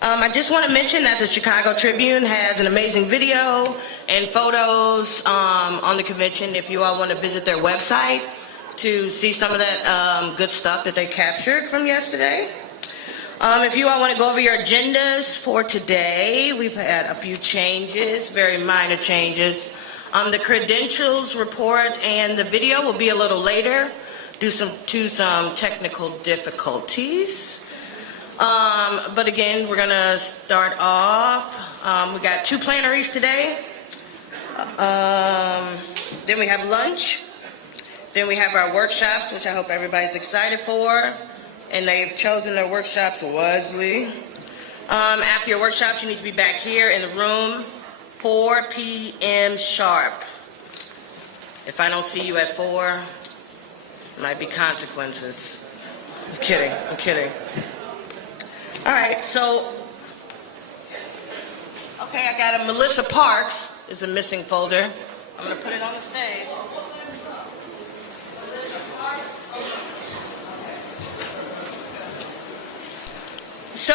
I just want to mention that the Chicago Tribune has an amazing video and photos on the convention if you all want to visit their website to see some of that good stuff that they captured from yesterday. If you all want to go over your agendas for today, we've had a few changes, very minor changes. The credentials report and the video will be a little later due to some technical difficulties. But again, we're going to start off. We got 2 plenaries today. Then we have lunch. Then we have our workshops, which I hope everybody's excited for. And they've chosen their workshops wisely. After your workshops, you need to be back here in the room, 4 p.m. sharp. If I don't see you at 4, there might be consequences. I'm kidding. All right, so, okay, I got a Melissa Parks is a missing folder. I'm going to put it on the stage. So,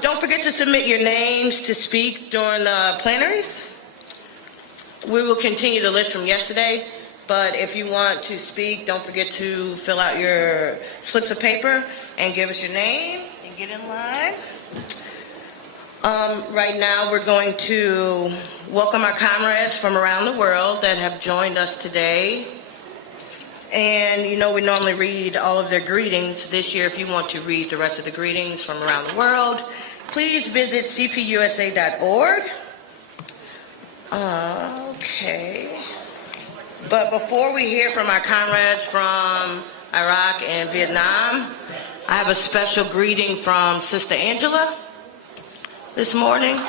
don't forget to submit your names to speak during the plenaries. We will continue the list from yesterday, but if you want to speak, don't forget to fill out your slips of paper and give us your name. Get in line. Right now we're going to welcome our comrades from around the world that have joined us today. And you know we normally read all of their greetings. This year, if you want to read the rest of the greetings from around the world, please visit cpusa.org. Okay. But before we hear from our comrades from Iraq and Vietnam, I have a special greeting from Sister Angela this morning.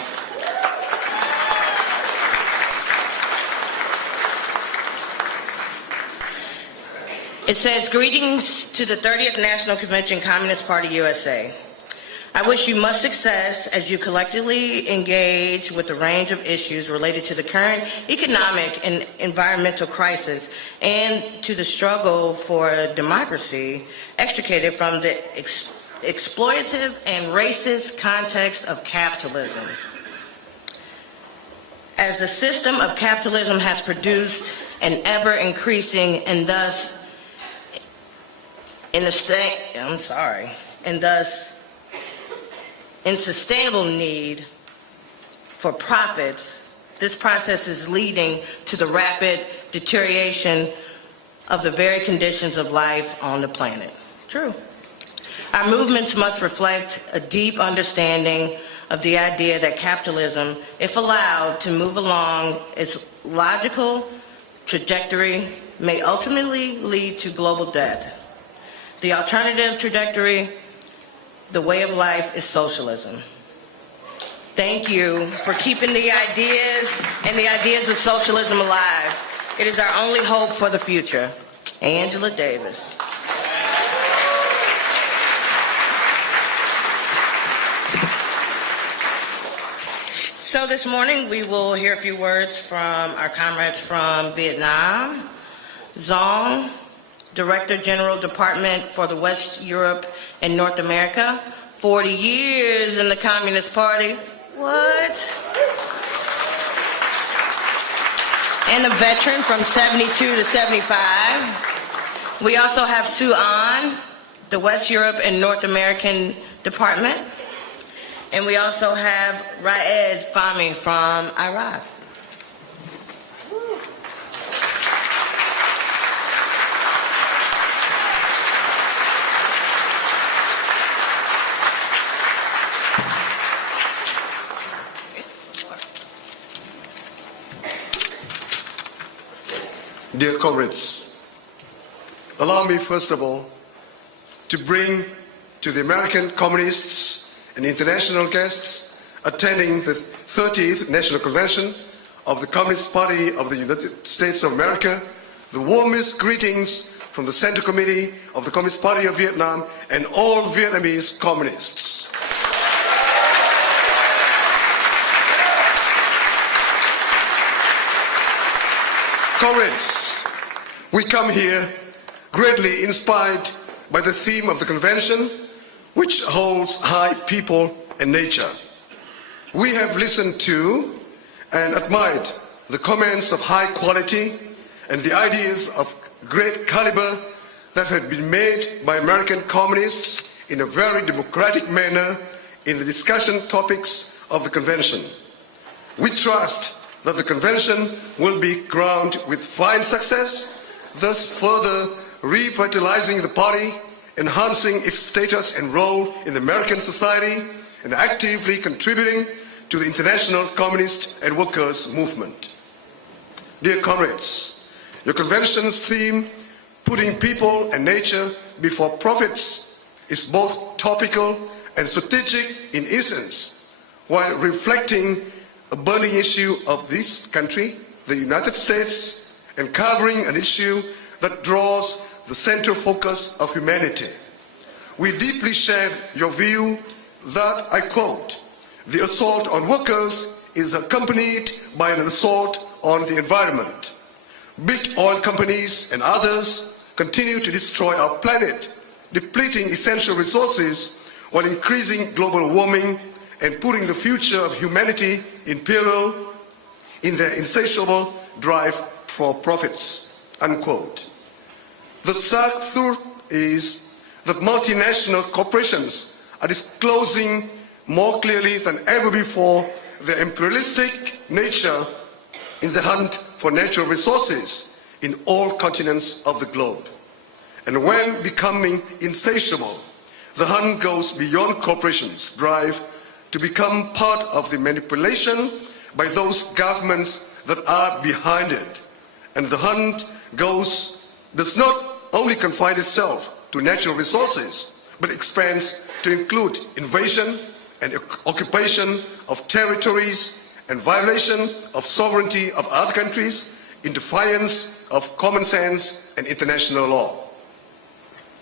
It says, "Greetings to the 30th National Convention, Communist Party, USA. I wish you much success as you collectively engage with the range of issues related to the current economic and environmental crisis and to the struggle for democracy extricated from the exploitative and racist context of capitalism. As the system of capitalism has produced an ever-increasing and thus unsustainable need for profits, this process is leading to the rapid deterioration of the very conditions of life on the planet." True. Our movements must reflect a deep understanding of the idea that capitalism, if allowed to move along its logical trajectory, may ultimately lead to global death. The alternative trajectory, the way of life, is socialism. Thank you for keeping the ideas of socialism alive. It is our only hope for the future. Angela Davis. So this morning we will hear a few words from our comrades from Vietnam. Zong, Director General Department for the West Europe and North America, 40 years in the Communist Party. What? And a veteran from 72 to 75. We also have Sue An, the West Europe and North American Department. And we also have Raed Fahmy from Iraq. Dear comrades, allow me first of all to bring to the American communists and international guests attending the 30th National Convention of the Communist Party of the United States of America the warmest greetings from the Central Committee of the Communist Party of Vietnam and all Vietnamese communists. Comrades, we come here greatly inspired by the theme of the convention, which holds high people and nature. We have listened to and admired the comments of high quality and the ideas of great caliber that had been made by American communists in a very democratic manner in the discussion topics of the convention. We trust that the convention will be crowned with fine success, thus further revitalizing the party, enhancing its status and role in the American society, and actively contributing to the international communist and workers' movement. Dear comrades, your convention's theme, putting people and nature before profits, is both topical and strategic in essence, while reflecting a burning issue of this country, the United States, and covering an issue that draws the central focus of humanity. We deeply share your view that, I quote, "The assault on workers is accompanied by an assault on the environment. Big oil companies and others continue to destroy our planet, depleting essential resources while increasing global warming and putting the future of humanity in peril in their insatiable drive for profits," unquote. The stark truth is that multinational corporations are disclosing more clearly than ever before their imperialistic nature in the hunt for natural resources in all continents of the globe. And when becoming insatiable, the hunt goes beyond corporations' drive to become part of the manipulation by those governments that are behind it. And the hunt does not only confine itself to natural resources, but expands to include invasion and occupation of territories and violation of sovereignty of other countries in defiance of common sense and international law.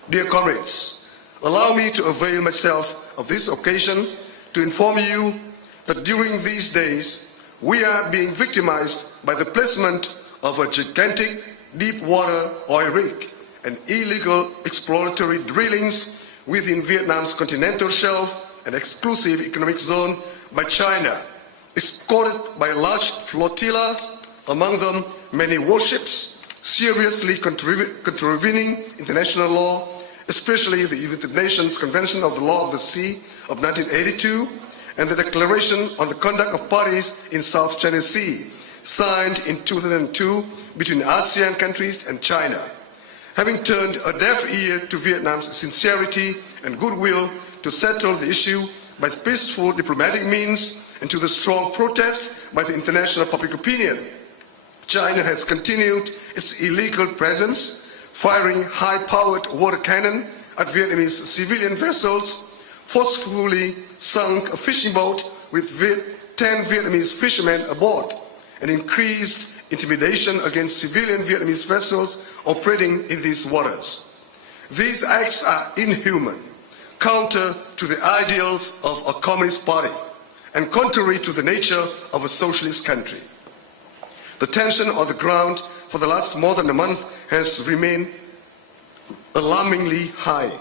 Dear comrades, allow me to avail myself of this occasion to inform you that during these days we are being victimized by the placement of a gigantic deep water oil rig and illegal exploratory drillings within Vietnam's continental shelf and exclusive economic zone by China, escorted by a large flotilla, among them many warships, seriously contravening international law, especially the United Nations Convention of the Law of the Sea of 1982 and the Declaration on the Conduct of Parties in South China Sea, signed in 2002 between ASEAN countries and China. Having turned a deaf ear to Vietnam's sincerity and goodwill to settle the issue by peaceful diplomatic means and to the strong protest by the international public opinion, China has continued its illegal presence, firing high-powered water cannon at Vietnamese civilian vessels, forcefully sunk a fishing boat with 10 Vietnamese fishermen aboard, and increased intimidation against civilian Vietnamese vessels operating in these waters. These acts are inhuman, counter to the ideals of a communist party, and contrary to the nature of a socialist country. The tension on the ground for the last more than a month has remained alarmingly high.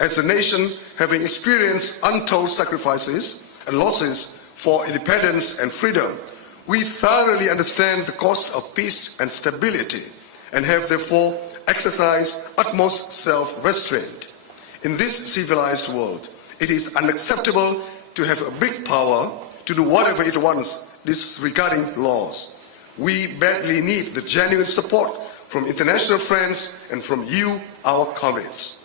As a nation having experienced untold sacrifices and losses for independence and freedom, we thoroughly understand the cost of peace and stability and have therefore exercised utmost self-restraint. In this civilized world, it is unacceptable to have a big power to do whatever it wants, disregarding laws. We badly need the genuine support from international friends and from you, our comrades.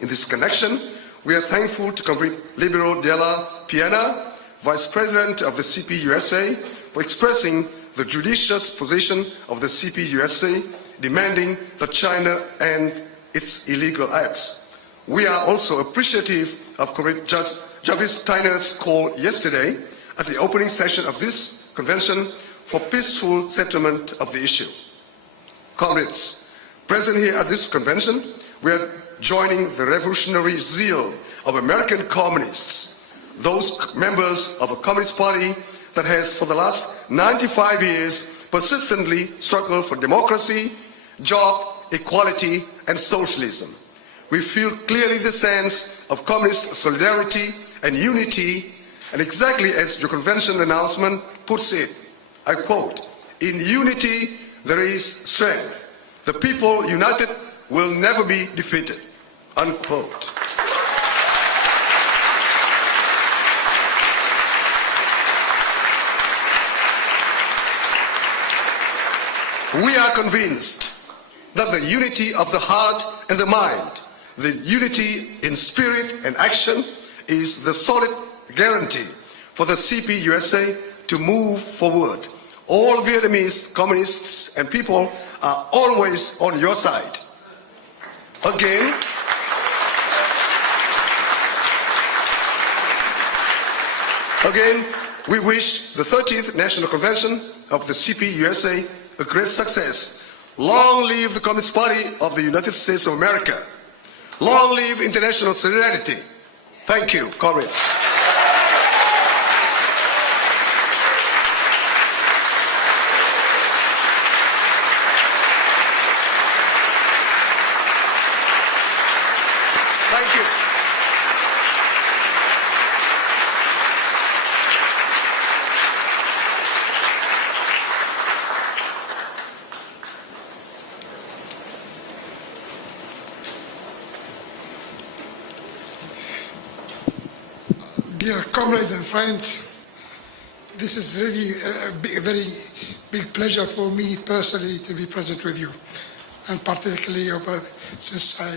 In this connection, we are thankful to Comrade Libero Della Piana, Vice President of the CPUSA, for expressing the judicious position of the CPUSA, demanding that China end its illegal acts. We are also appreciative of Comrade Jarvis Tyner's call yesterday at the opening session of this convention for peaceful settlement of the issue. Comrades, present here at this convention, we are joining the revolutionary zeal of American communists, those members of a communist party that has for the last 95 years persistently struggled for democracy, job, equality, and socialism. We feel clearly the sense of communist solidarity and unity And exactly as your convention announcement puts it, I quote, "In unity there is strength. The people united will never be defeated," unquote. We are convinced that the unity of the heart and the mind, the unity in spirit and action, is the solid guarantee for the CPUSA to move forward. All Vietnamese communists and people are always on your side. Again, we wish the 30th National Convention of the CPUSA a great success. Long live the Communist Party of the United States of America. Long live international solidarity. Thank you, comrades. Thank you. Dear comrades and friends, this is really a very big pleasure for me personally to be present with you, and particularly since I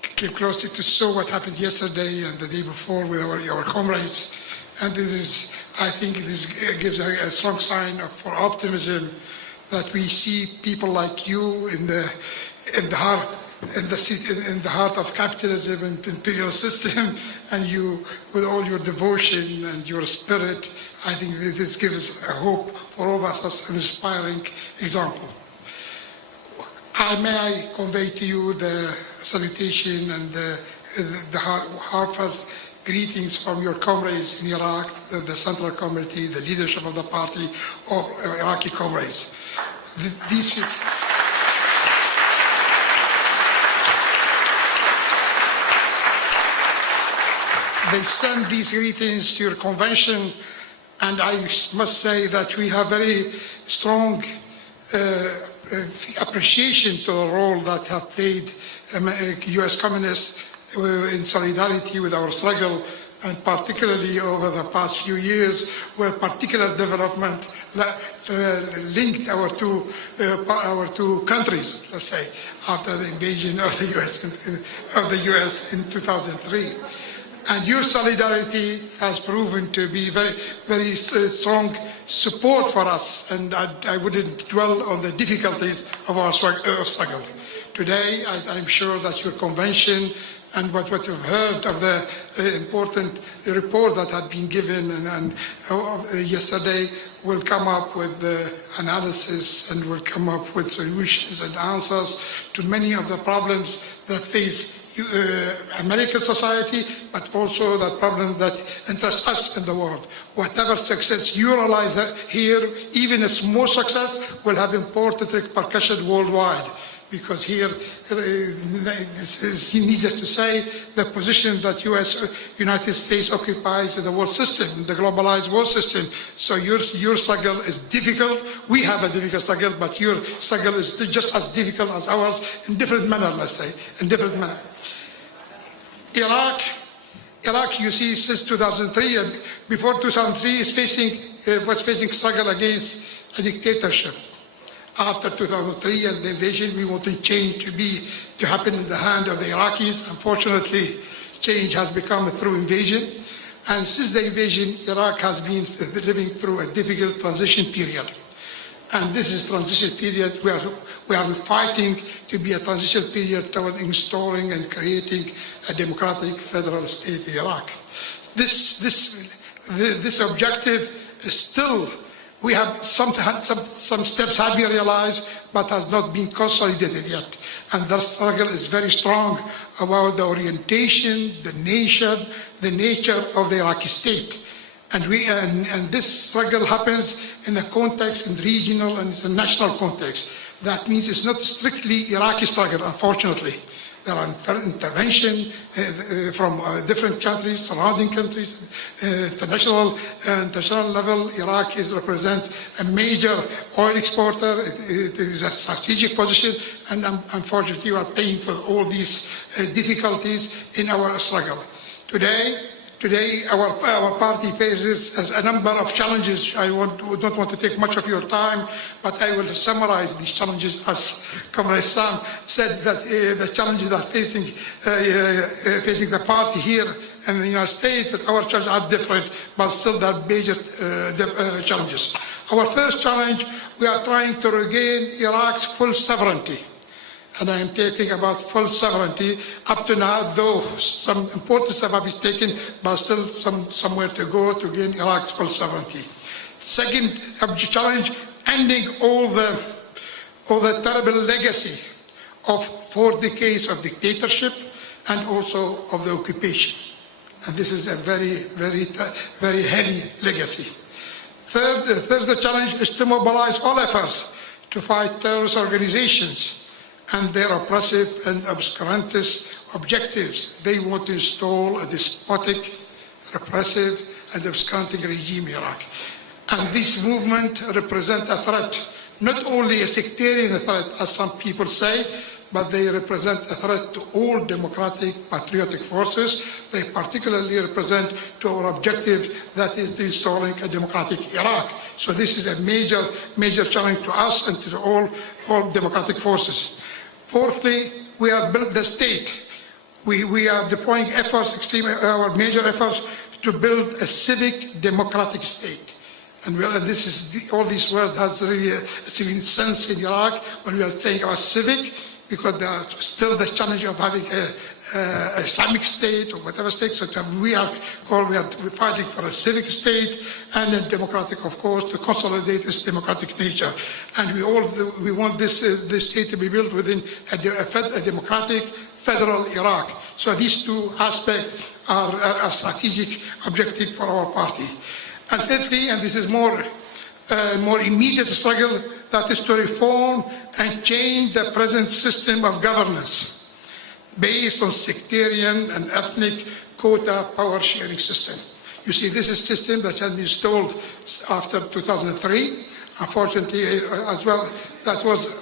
came closely to saw what happened yesterday and the day before with our comrades. And I think this gives a strong sign for optimism that we see people like you in the heart of capitalism and imperial system, and you, with all your devotion and your spirit, I think this gives a hope for all of us as an inspiring example. May I convey to you the salutation and the heartfelt greetings from your comrades in Iraq, the Central Committee, the leadership of the party, or Iraqi comrades. They send these greetings to your convention, and I must say that we have very strong appreciation to the role that have played U.S. communists in solidarity with our struggle, and particularly over the past few years, where particular development linked our two countries, let's say, after the invasion of the U.S. in 2003. And your solidarity has proven to be very, very strong support for us, and I wouldn't dwell on the difficulties of our struggle. Today, I'm sure that your convention and what you've heard of the important report that had been given and yesterday will come up with the analysis and will come up with solutions and answers to many of the problems that face American society, but also the problem that interests us in the world. Whatever success you realize here, even a small success, will have important repercussions worldwide. Because here, it is needless to say, the position that United States occupies in the world system, the globalized world system. So your struggle is difficult. We have a difficult struggle, but your struggle is just as difficult as ours in different manner, let's say, in different manner. Iraq, you see, since 2003, and before 2003, was facing struggle against a dictatorship. After 2003 and the invasion, we wanted change to happen in the hand of the Iraqis. Unfortunately, change has become through invasion. And since the invasion, Iraq has been living through a difficult transition period. And this is transition period where we are fighting to be a transition period toward installing and creating a democratic federal state in Iraq. This objective is still, we have some steps have been realized, but has not been consolidated yet. And the struggle is very strong about the orientation, the nature of the Iraqi state. And this struggle happens in the context, in regional and international context. That means it's not strictly Iraqi struggle, unfortunately. There are intervention from different countries, surrounding countries, international level. Iraq represents a major oil exporter. It is a strategic position, and unfortunately, we are paying for all these difficulties in our struggle. Today, our party faces a number of challenges. I don't want to take much of your time, but I will summarize these challenges as Comrade Sam said, that the challenges that facing the party here in the United States, but our challenges are different, but still there are major challenges. Our first challenge, we are trying to regain Iraq's full sovereignty. And I am talking about full sovereignty. Up to now, though some important step is taken, but still somewhere to go to gain Iraq's full sovereignty. Second challenge, ending all the terrible legacy of 4 decades of dictatorship and also of the occupation. And this is a very heavy legacy. Third challenge is to mobilize all efforts to fight terrorist organizations and their oppressive and obscurantist objectives. They want to install a despotic, repressive, and obscuranting regime in Iraq. And this movement represents a threat, not only a sectarian threat, as some people say, but they represent a threat to all democratic, patriotic forces. They particularly represent to our objective, that is installing a democratic Iraq. So this is a major challenge to us and to all democratic forces. Fourthly, we have built the state. We are deploying efforts, our major efforts to build a civic democratic state. And this is all these words has really a civil sense in Iraq when we are saying about civic, because there are still the challenge of having a Islamic state or whatever state. So we are fighting for a civic state and a democratic, of course, to consolidate its democratic nature. And we want this state to be built within a democratic federal Iraq. So these 2 aspects are a strategic objective for our party. And thirdly, and this is more immediate struggle, that is to reform and change the present system of governance based on sectarian and ethnic quota power sharing system. You see, this is a system that has been installed after 2003. Unfortunately, as well, that was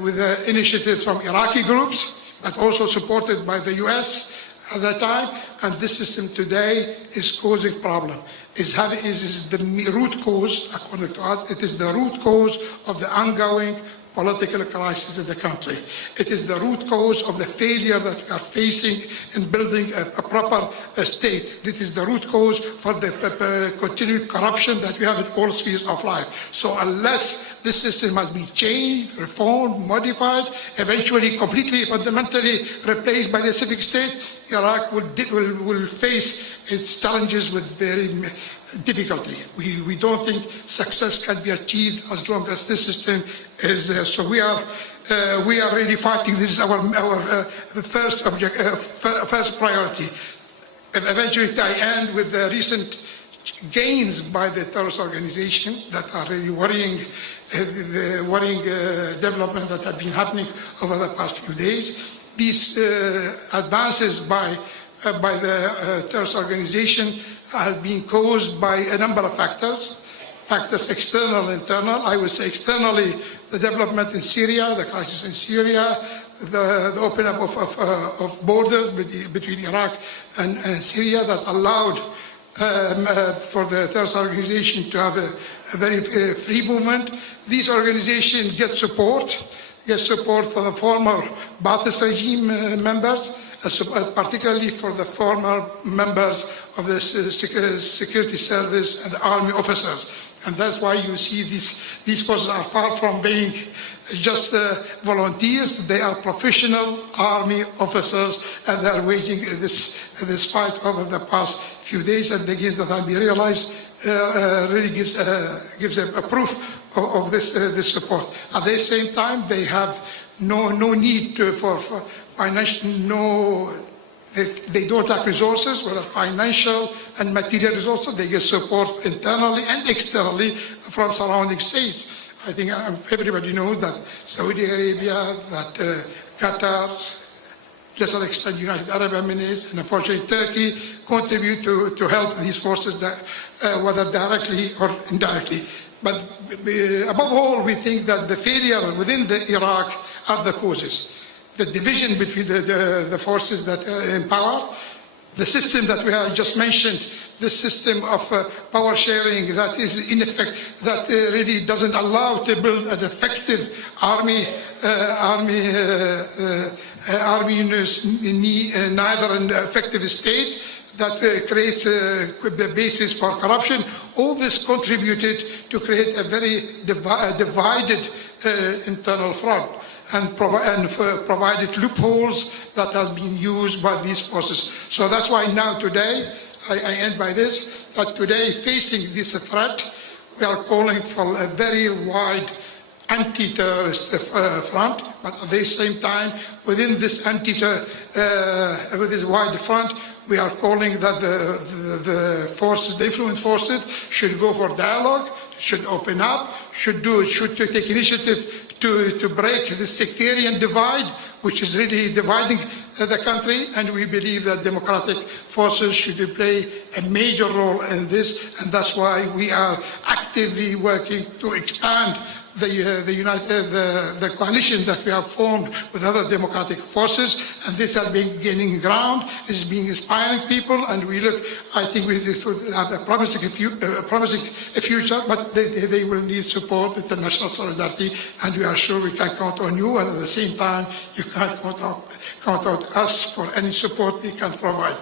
with initiatives from Iraqi groups, but also supported by the US at that time. And this system today is causing problems. Is the root cause, according to us, it is the root cause of the ongoing political crisis in the country. It is the root cause of the failure that we are facing in building a proper state. This is the root cause for the continued corruption that we have in all spheres of life. So unless this system must be changed, reformed, modified, eventually completely, fundamentally replaced by the civic state, Iraq will face its challenges with very difficulty. We don't think success can be achieved as long as this system is there. So we are really fighting. This is our first priority. And eventually, I end with the recent gains by the terrorist organization that are really worrying. The worrying development that have been happening over the past few days. These advances by the terrorist organization have been caused by a number of factors external, internal. I would say externally, the development in Syria, the crisis in Syria, the opening up of borders between Iraq and Syria that allowed for the terrorist organization to have a very free movement. These organizations get support for the former Ba'athist regime members, particularly for the former members of the security service and the army officers. And that's why you see these forces are far from being just volunteers. They are professional army officers, and they are waging this fight over the past few days. And the gains that have been realized really gives a proof of this support. At the same time, they have no need for financial, they don't lack resources, whether financial and material resources. They get support internally and externally from surrounding states. I think everybody knows that Saudi Arabia, that Qatar, lesser extent United Arab Emirates, and unfortunately Turkey contribute to help these forces, that, whether directly or indirectly. But above all, we think that the failure within Iraq are the causes. The division between the forces that are in power, the system that we have just mentioned, the system of power sharing that is in effect, that really doesn't allow to build an effective army units, neither an effective state, that creates the basis for corruption. All this contributed to create a very divided internal front, and provided loopholes that have been used by these forces. So that's why now today, I end by this, that today facing this threat, we are calling for a very wide anti-terrorist front, but at the same time, within this with this wide front, we are calling that the forces, the influence forces, should go for dialogue, should open up, should take initiative to break the sectarian divide, which is really dividing the country, and we believe that democratic forces should play a major role in this, and that's why we are actively working to expand the coalition that we have formed with other democratic forces, and this has been gaining ground, is being inspiring people, and I think this will have a promising future, but they will need support, international solidarity, and we are sure we can count on you, and at the same time, you can count on us for any support we can provide.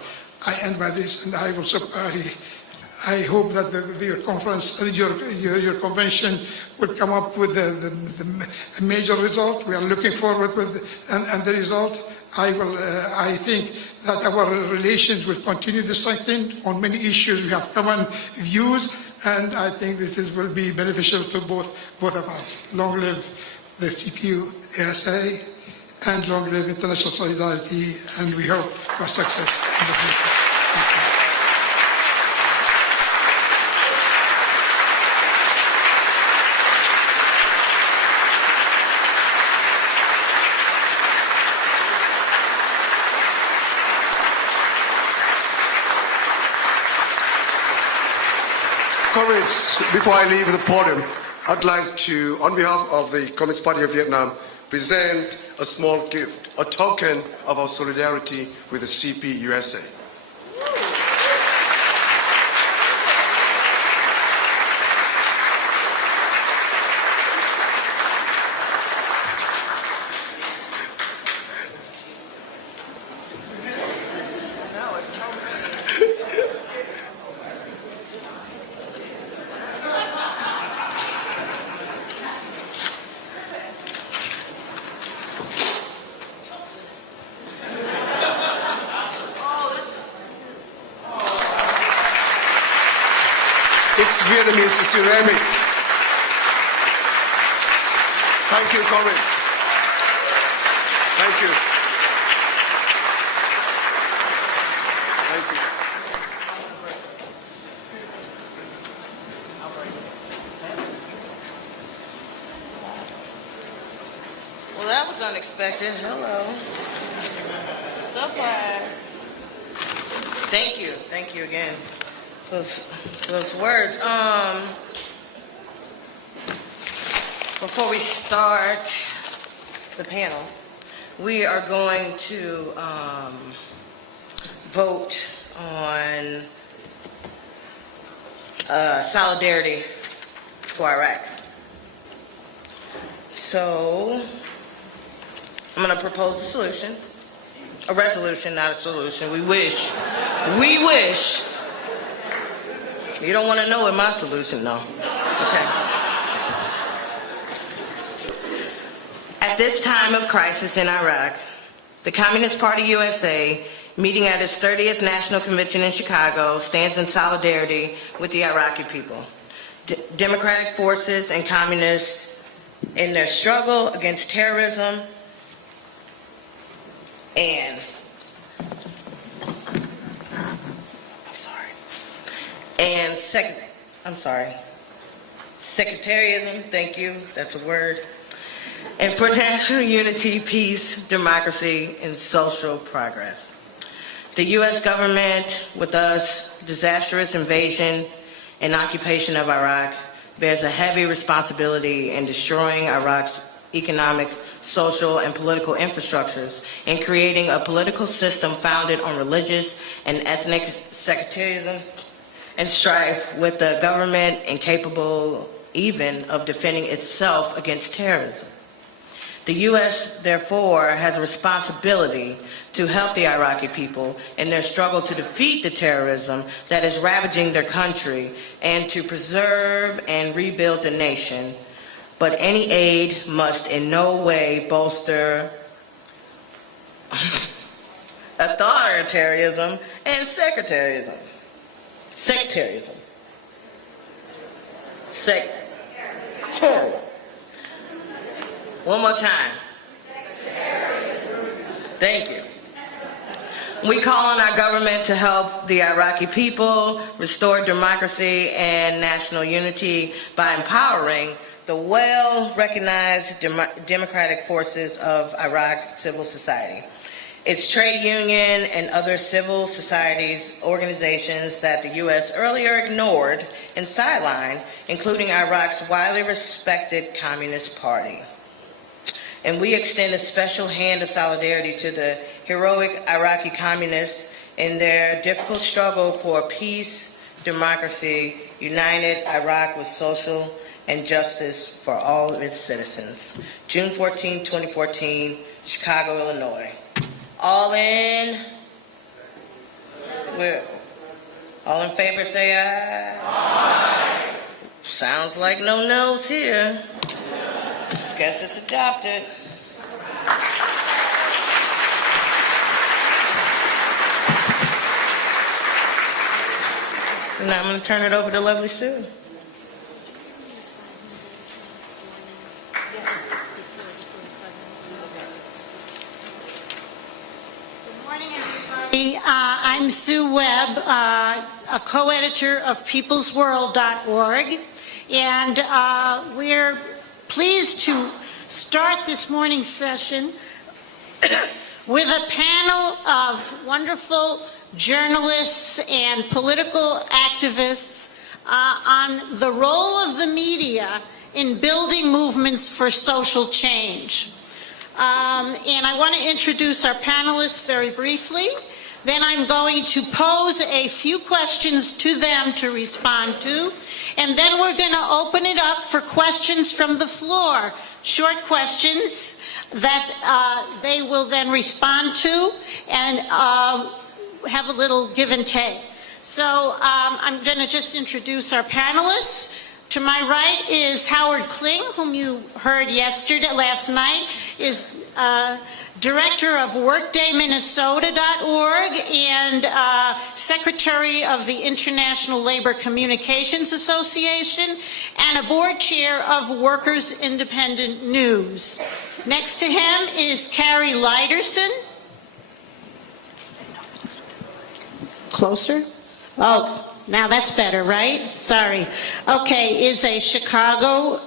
I end by this, and I hope that your conference, your convention will come up with a major result. We are looking forward and the result. I think that our relations will continue to strengthen on many issues. We have common views, and I think this will be beneficial to both of us. Long live the CPU, ASA, and long live international solidarity, and we hope for success in the future. Comrades, before I leave the podium, I'd like to, on behalf of the Communist Party of Vietnam, present a small gift, a token of our solidarity with the CP USA. It's Vietnamese ceramic. Thank you, comrades. Thank you. Thank you. Well, that was unexpected. Hello. Surprise. Thank you. Thank you again. Those words. Before we start the panel, we are going to vote on solidarity for Iraq. So I'm going to propose a solution, a resolution, not a solution. We wish. You don't want to know what my solution, though. Okay. At this time of crisis in Iraq, the Communist Party USA, meeting at its 30th National Convention in Chicago, stands in solidarity with the Iraqi people, democratic forces and communists in their struggle against terrorism and sectarianism, thank you, that's a word, and for national unity, peace, democracy, and social progress. The U.S. government, with us, disastrous invasion and occupation of Iraq, bears a heavy responsibility in destroying Iraq's economic, social, and political infrastructures and creating a political system founded on religious and ethnic sectarianism and strife, with the government incapable even of defending itself against terrorism. The U.S., therefore, has a responsibility to help the Iraqi people in their struggle to defeat the terrorism that is ravaging their country and to preserve and rebuild the nation. But any aid must in no way bolster authoritarianism and sectarianism. One more time. Thank you. We call on our government to help the Iraqi people restore democracy and national unity by empowering the well-recognized democratic forces of Iraq civil society, its trade union and other civil societies organizations that the U.S. earlier ignored and sidelined, including Iraq's widely respected Communist Party. And we extend a special hand of solidarity to the heroic Iraqi communists in their difficult struggle for peace, democracy, united Iraq with social and justice for all of its citizens. June 14, 2014, Chicago, Illinois. All in? All in favor say aye. Aye. Sounds like no no's here. Guess it's adopted. Now I'm going to turn it over to lovely Sue. I'm Sue Webb, a co-editor of peoplesworld.org, and we're pleased to start this morning's session with a panel of wonderful journalists and political activists on the role of the media in building movements for social change. And I want to introduce our panelists very briefly. Then I'm going to pose a few questions to them to respond to. And then we're going to open it up for questions from the floor, short questions that they will then respond to and have a little give and take. So I'm going to just introduce our panelists. To my right is Howard Kling, whom you heard last night, is Director of WorkdayMinnesota.org and Secretary of the International Labor Communications Association and a Board Chair of Workers Independent News. Next to him is Carrie Leiderson. Closer? Oh. Now that's better, right? Sorry. Okay, is a Chicago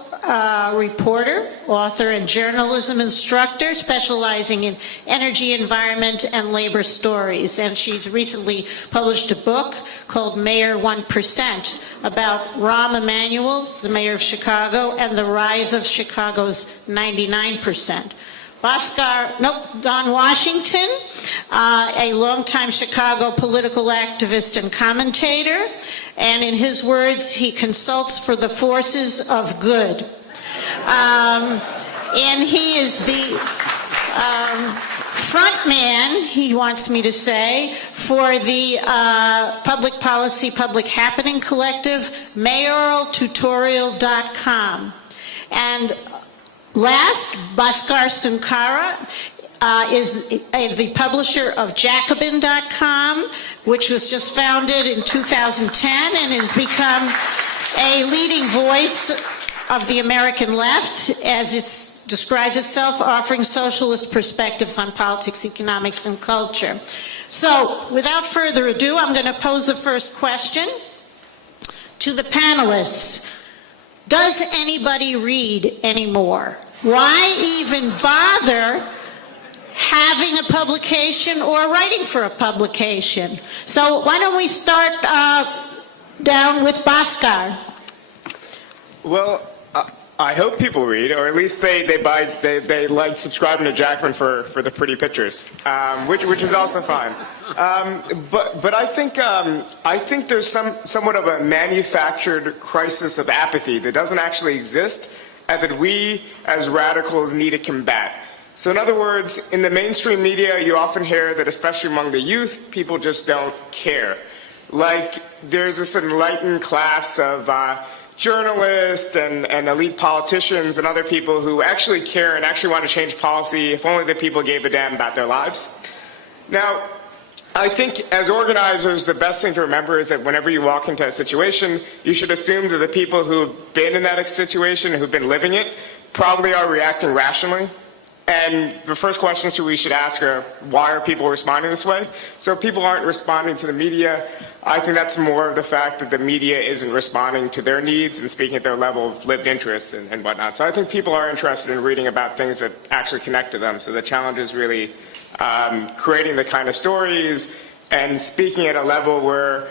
reporter, author, and journalism instructor specializing in energy, environment, and labor stories. And she's recently published a book called Mayor 1% about Rahm Emanuel, the mayor of Chicago, and the rise of Chicago's 99%. Don Washington, a longtime Chicago political activist and commentator, and in his words, he consults for the forces of good. And he is the front man, he wants me to say, for the public policy, public happening collective, mayoraltutorial.com. And last, Bhaskar Sunkara is the publisher of Jacobin.com, which was just founded in 2010 and has become a leading voice of the American left, as it describes itself, offering socialist perspectives on politics, economics, and culture. So, without further ado, I'm going to pose the first question to the panelists. Does anybody read anymore? Why even bother having a publication or writing for a publication? So why don't we start down with Bhaskar? Well, I hope people read, or at least they like subscribing to Jackman for the pretty pictures, which is also fine. But I think there's somewhat of a manufactured crisis of apathy that doesn't actually exist, and that we as radicals need to combat. So in other words, in the mainstream media, you often hear that, especially among the youth, people just don't care. Like there's this enlightened class of journalists and elite politicians and other people who actually care and actually want to change policy if only the people gave a damn about their lives. Now, I think as organizers, the best thing to remember is that whenever you walk into a situation, you should assume that the people who have been in that situation, who've been living it, probably are reacting rationally. And the first questions we should ask are, why are people responding this way? So if people aren't responding to the media, I think that's more of the fact that the media isn't responding to their needs and speaking at their level of lived interests and whatnot. So I think people are interested in reading about things that actually connect to them. So the challenge is really creating the kind of stories and speaking at a level where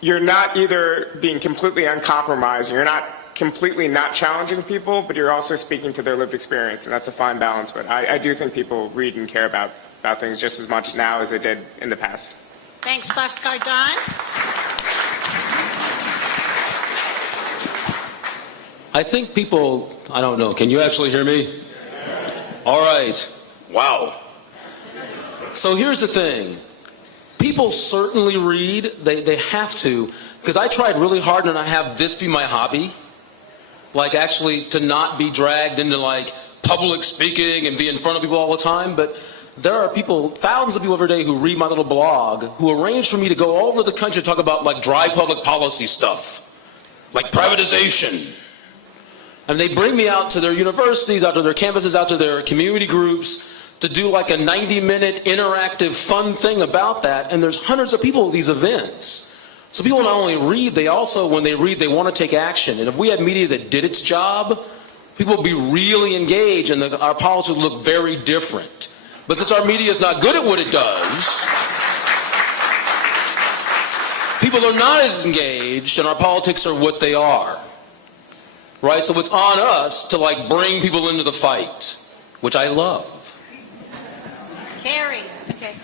you're not either being completely uncompromising, you're not completely not challenging people, but you're also speaking to their lived experience, and that's a fine balance. But I do think people read and care about things just as much now as they did in the past. Thanks, Bhaskar. Don? I think people, I don't know, can you actually hear me? All right. Wow. So here's the thing. People certainly read, they have to, because I tried really hard and I have this be my hobby. Like actually to not be dragged into like public speaking and be in front of people all the time, but there are people, thousands of people every day who read my little blog, who arrange for me to go all over the country to talk about like dry public policy stuff, like privatization. And they bring me out to their universities, out to their campuses, out to their community groups to do like a 90-minute interactive fun thing about that. And there's hundreds of people at these events. So people not only read, they also, when they read, they want to take action. And if we had media that did its job, people would be really engaged and our politics would look very different. But since our media is not good at what it does, people are not as engaged and our politics are what they are. Right? So it's on us to like bring people into the fight, which I love. Carrie. Okay.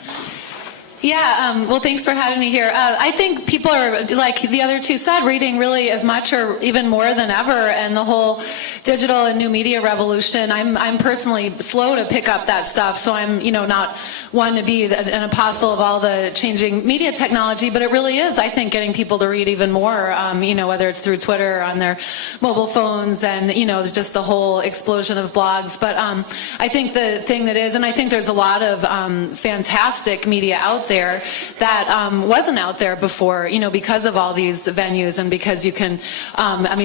Yeah, well, thanks for having me here. I think people are, like the other two said, reading really as much or even more than ever, and the whole digital and new media revolution, I'm personally slow to pick up that stuff, so I'm, not one to be an apostle of all the changing media technology, but it really is, I think, getting people to read even more, whether it's through Twitter or on their mobile phones and, just the whole explosion of blogs. But I think the thing that is, and I think there's a lot of fantastic media out there that wasn't out there before, because of all these venues and because you can,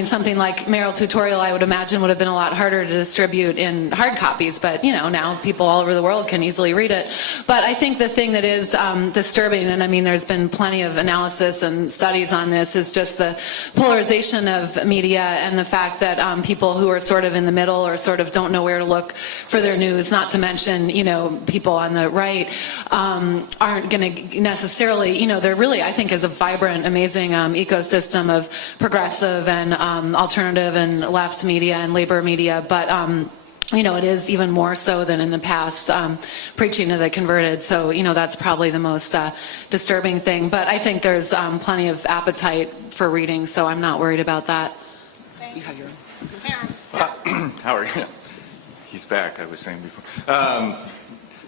something like Mayoral Tutorial, I would imagine, would have been a lot harder to distribute in hard copies, but, now people all over the world can easily read it. But I think the thing that is disturbing, and there's been plenty of analysis and studies on this, is just the polarization of media and the fact that people who are sort of in the middle or sort of don't know where to look for their news, not to mention, people on the right, aren't going to necessarily, there really, I think, is a vibrant, amazing ecosystem of progressive and alternative and left media and labor media, but it is even more so than in the past, preaching to the converted. So, that's probably the most disturbing thing. But I think there's plenty of appetite for reading, so I'm not worried about that. Howard, he's back, I was saying before.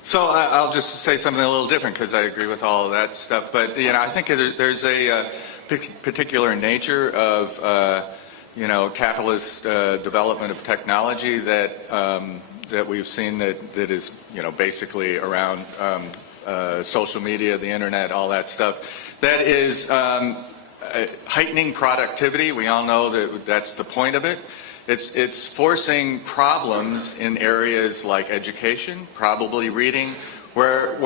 So I'll just say something a little different because I agree with all of that stuff. But, I think there's a particular nature of, capitalist development of technology that we've seen that is, basically around social media, the internet, all that stuff, that is heightening productivity. We all know that that's the point of it. It's forcing problems in areas like education, probably reading, where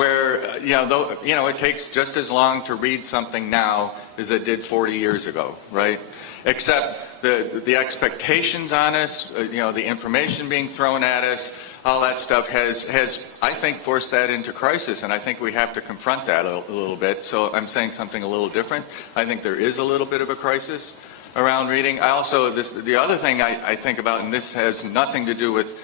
it takes just as long to read something now as it did 40 years ago, right? Except the expectations on us, the information being thrown at us, all that stuff has, I think, forced that into crisis, and I think we have to confront that a little bit. So I'm saying something a little different. I think there is a little bit of a crisis around reading. I also, the other thing I think about, and this has nothing to do with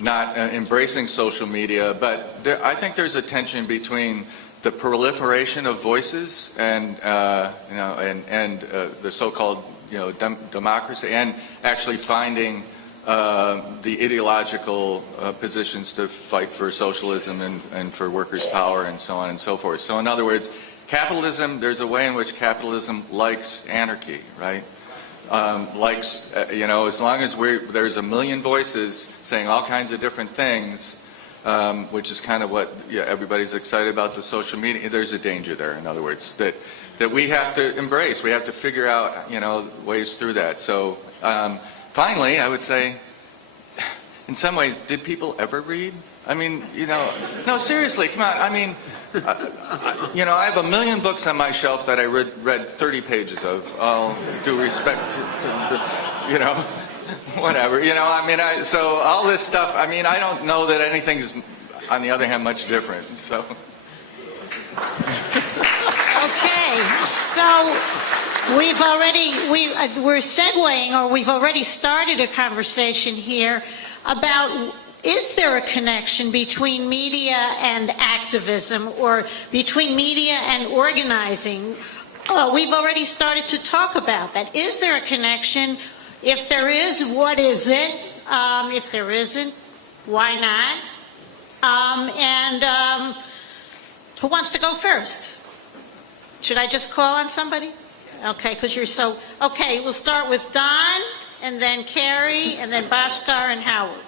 not embracing social media, but I think there's a tension between the proliferation of voices and the so-called democracy, and actually finding the ideological positions to fight for socialism and for workers' power and so on and so forth. So in other words, capitalism, there's a way in which capitalism likes anarchy, right? As long as there's a million voices saying all kinds of different things, which is kind of what everybody's excited about the social media, there's a danger there, in other words, that we have to embrace. We have to figure out, ways through that. So finally, I would say, in some ways, did people ever read? I mean, no, seriously, come on. I mean, I have 1 million books on my shelf that I read 30 pages of. All due respect to whatever. So all this stuff, I don't know that anything's, on the other hand, much different. So. Okay, so we're segueing, or we've already started a conversation here about, is there a connection between media and activism, or between media and organizing? We've already started to talk about that. Is there a connection? If there is, what is it? If there isn't, why not? Who wants to go first? Should I just call on somebody? Okay, because you're so... Okay, we'll start with Don, and then Carrie, and then Bhaskar and Howard.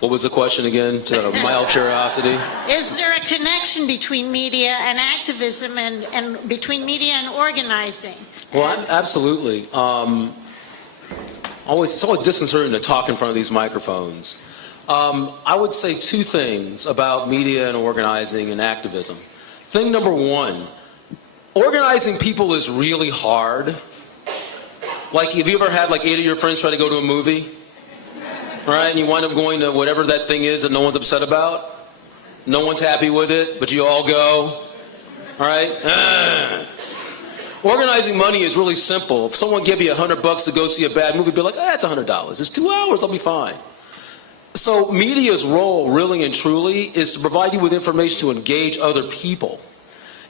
What was the question again? Out of mild curiosity. Is there a connection between media and activism, and between media and organizing? Well, absolutely. It's always disconcerting to talk in front of these microphones. I would say two things about media and organizing and activism. Thing number one, organizing people is really hard. Like, have you ever had 8 of your friends try to go to a movie? Right? And you wind up going to whatever that thing is that no one's upset about? No one's happy with it, but you all go? All right? Organizing money is really simple. If someone gave you $100 to go see a bad movie, be like, that's $100. It's 2 hours, I'll be fine. So media's role, really and truly, is to provide you with information to engage other people.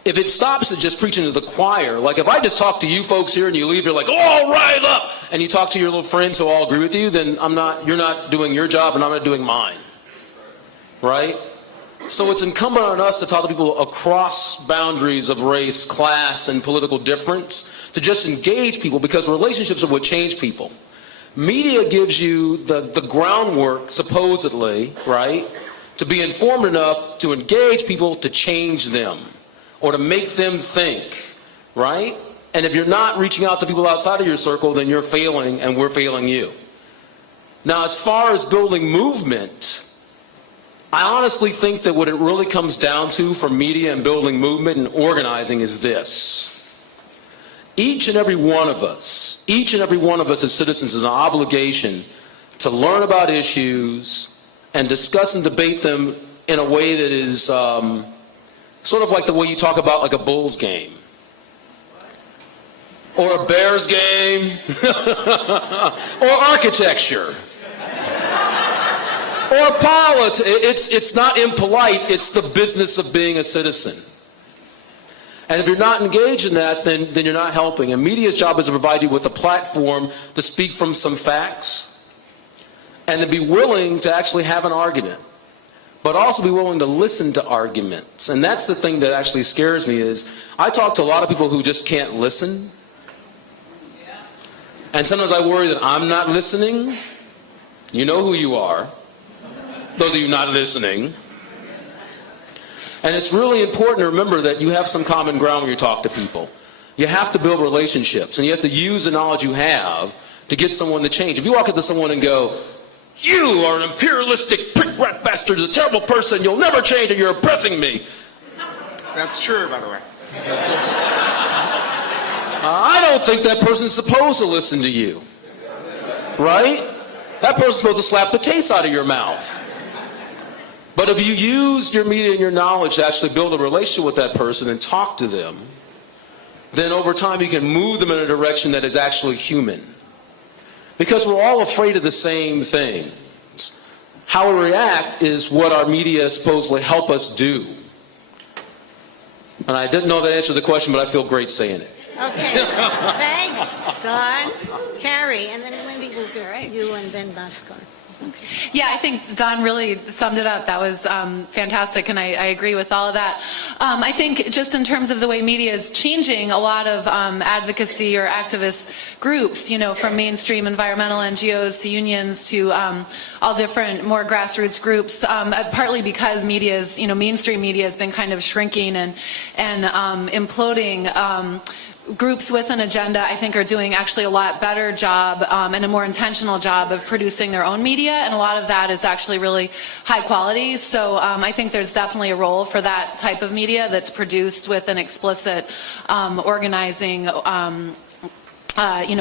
If it stops at just preaching to the choir, like if I just talk to you folks here and you leave, you're like, all right, up, and you talk to your little friends who all agree with you, then you're not doing your job and I'm not doing mine. Right? So it's incumbent on us to talk to people across boundaries of race, class, and political difference, to just engage people, because relationships are what change people. Media gives you the groundwork, supposedly, right, to be informed enough to engage people, to change them, or to make them think, right? And if you're not reaching out to people outside of your circle, then you're failing, and we're failing you. Now, as far as building movement, I honestly think that what it really comes down to for media and building movement and organizing is this. Each and every one of us as citizens has an obligation to learn about issues and discuss and debate them in a way that is sort of like the way you talk about like a Bulls game. Or a Bears game. Or architecture. Or politics. It's not impolite, it's the business of being a citizen. And if you're not engaged in that, then you're not helping. And media's job is to provide you with a platform to speak from some facts and to be willing to actually have an argument, but also be willing to listen to arguments. And that's the thing that actually scares me is I talk to a lot of people who just can't listen. And sometimes I worry that I'm not listening. You know who you are. Those of you not listening. And it's really important to remember that you have some common ground when you talk to people. You have to build relationships, and you have to use the knowledge you have to get someone to change. If you walk up to someone and go, you are an imperialistic prick rat bastard, a terrible person, you'll never change and you're oppressing me. That's true, by the way. I don't think that person's supposed to listen to you. Right? That person's supposed to slap the taste out of your mouth. But if you used your media and your knowledge to actually build a relationship with that person and talk to them, then over time you can move them in a direction that is actually human. Because we're all afraid of the same things. How we react is what our media supposedly help us do. And I didn't know that answered the question, but I feel great saying it. Okay, thanks, Don. Carrie, and then Wendy will get you, and then Bhaskar. Yeah, I think Don really summed it up. That was fantastic, and I agree with all of that. I think just in terms of the way media is changing, a lot of advocacy or activist groups, from mainstream environmental NGOs to unions to all different more grassroots groups, partly because media's, mainstream media has been kind of shrinking and imploding. Groups with an agenda, I think, are doing actually a lot better job and a more intentional job of producing their own media, and a lot of that is actually really high quality. So I think there's definitely a role for that type of media that's produced with an explicit organizing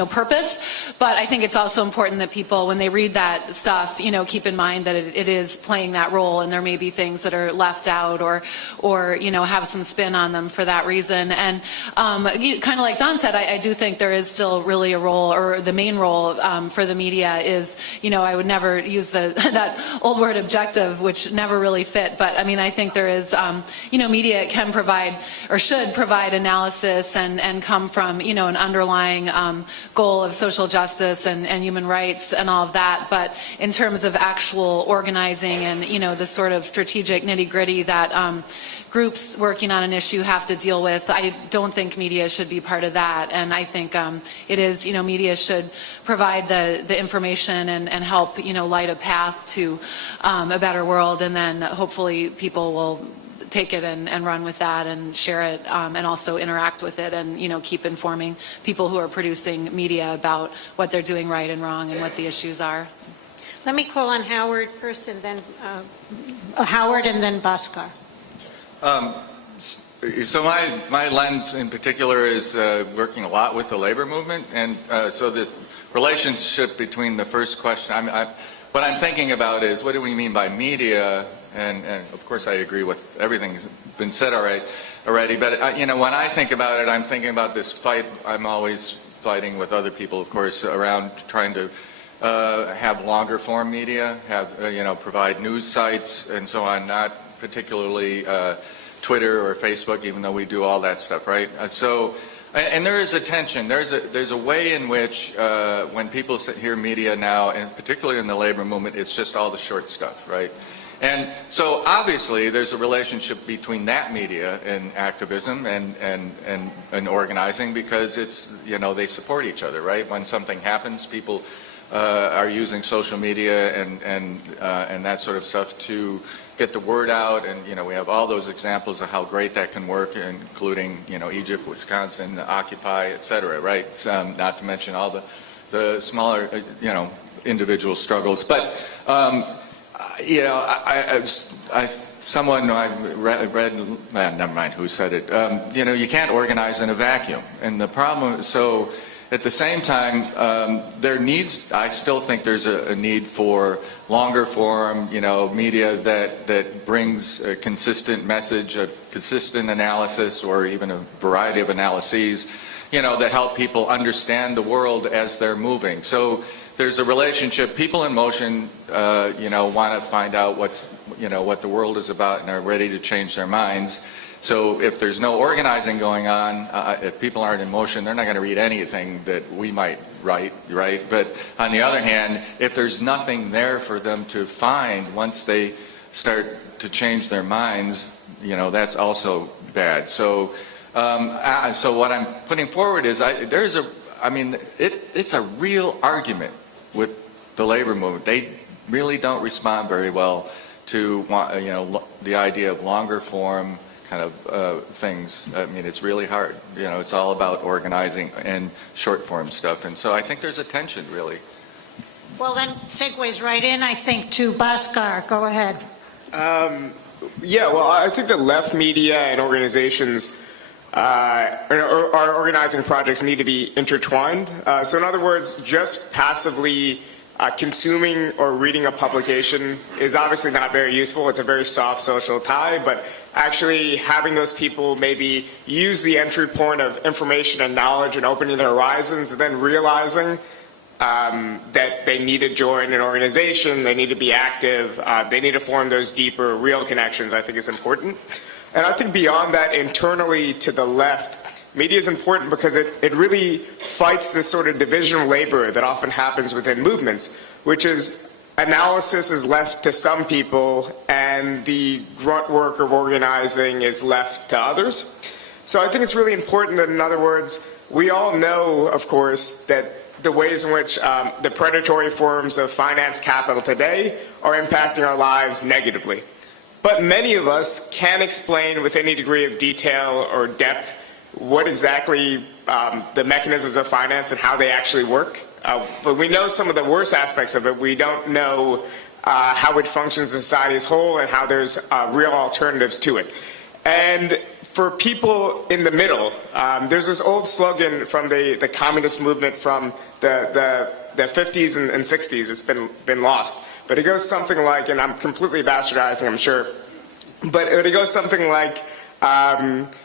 purpose. But I think it's also important that people, when they read that stuff, keep in mind that it is playing that role, and there may be things that are left out or have some spin on them for that reason. And kind of like Don said, I do think there is still really a role, or the main role for the media is, I would never use that old word objective, which never really fit. But I mean, I think there is, media can provide or should provide analysis and come from, an underlying goal of social justice and human rights and all of that. But in terms of actual organizing and, the sort of strategic nitty-gritty that groups working on an issue have to deal with, I don't think media should be part of that. And I think it is, media should provide the information and help, light a path to a better world. And then hopefully people will take it and run with that and share it and also interact with it and, keep informing people who are producing media about what they're doing right and wrong and what the issues are. Let me call on Howard first, and then Bhaskar. So my lens in particular is working a lot with the labor movement, and so the relationship between the first question, what I'm thinking about is, what do we mean by media? And of course I agree with everything that's been said already, but when I think about it, I'm thinking about this fight I'm always fighting with other people, of course, around trying to have longer form media, provide news sites and so on, not particularly Twitter or Facebook, even though we do all that stuff, right? And there is a tension. There's a way in which when people hear media now, and particularly in the labor movement, it's just all the short stuff, right? And so obviously there's a relationship between that media and activism and organizing, because it's, they support each other, right? When something happens, people are using social media and that sort of stuff to get the word out, and we have all those examples of how great that can work, including Egypt, Wisconsin, Occupy, etc. Right? Not to mention all the smaller individual struggles, but someone I read, never mind who said it. You can't organize in a vacuum, and the problem. So at the same time, I still think there's a need for longer form, media that brings a consistent message, a consistent analysis, or even a variety of analyses, that help people understand the world as they're moving. So there's a relationship. People in motion, want to find out what the world is about and are ready to change their minds. So if there's no organizing going on, if people aren't in motion, they're not going to read anything that we might write, right? But on the other hand, if there's nothing there for them to find once they start to change their minds, that's also bad. So, so what I'm putting forward is it's a real argument with the labor movement. They really don't respond very well to the idea of longer form kind of things. I mean, it's really hard. It's all about organizing and short form stuff. And so I think there's a tension, really. Well, then segues right in, I think, to Bhaskar. Go ahead. Yeah, well, I think that left media and organizations our organizing projects need to be intertwined. So in other words, just passively consuming or reading a publication is obviously not very useful. It's a very soft social tie, but actually having those people maybe use the entry point of information and knowledge and opening their horizons, and then realizing that they need to join an organization, they need to be active, they need to form those deeper, real connections, I think is important. And I think beyond that, internally to the left, media is important because it really fights this sort of division of labor that often happens within movements, which is analysis is left to some people and the grunt work of organizing is left to others. So I think it's really important that, in other words, we all know, of course, that the ways in which the predatory forms of finance capital today are impacting our lives negatively. But many of us can't explain with any degree of detail or depth what exactly the mechanisms of finance and how they actually work. But we know some of the worst aspects of it. We don't know how it functions in society as a whole and how there's real alternatives to it. And for people in the middle, there's this old slogan from the communist movement from the 50s and 60s. It's been lost. But it goes something like, and I'm completely bastardizing, I'm sure, but it goes something like,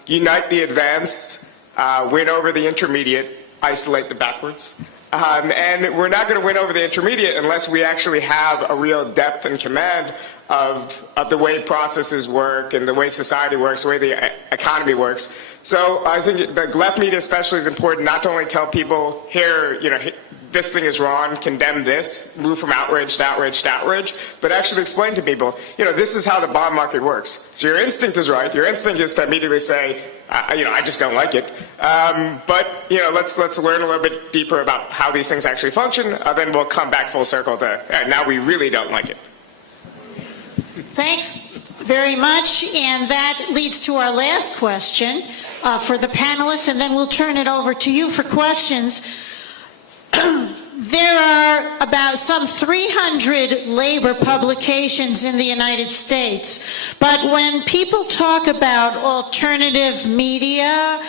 unite the advance, win over the intermediate, isolate the backwards. And we're not going to win over the intermediate unless we actually have a real depth and command of the way processes work and the way society works, the way the economy works. So I think the left media especially is important, not to only tell people, here, this thing is wrong, condemn this, move from outrage to outrage to outrage, but actually explain to people, this is how the bond market works. So your instinct is right. Your instinct is to immediately say, I just don't like it. But let's learn a little bit deeper about how these things actually function. Then we'll come back full circle to now we really don't like it. Thanks very much, and that leads to our last question for the panelists, and then we'll turn it over to you for questions. There are about some 300 labor publications in the United States, but when people talk about alternative media,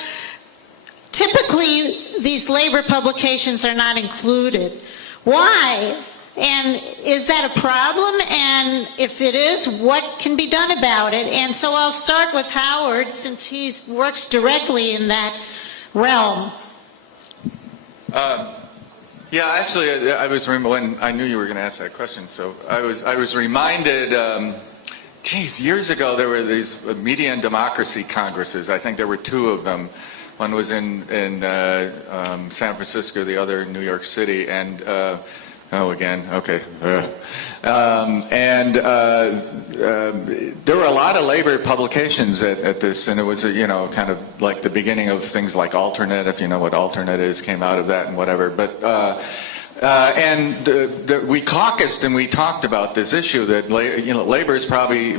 typically these labor publications are not included. Why? And is that a problem? And if it is, what can be done about it? And so I'll start with Howard, since he works directly in that realm. Yeah, actually, I was when I knew you were going to ask that question. So I was reminded. Years ago there were these media and democracy congresses. I think there were 2 of them. One was in San Francisco, the other in New York City, and there were a lot of labor publications at this, and it was kind of like the beginning of things like Alternate, if you know what Alternate is, came out of that and whatever. But we caucused and we talked about this issue that labor is probably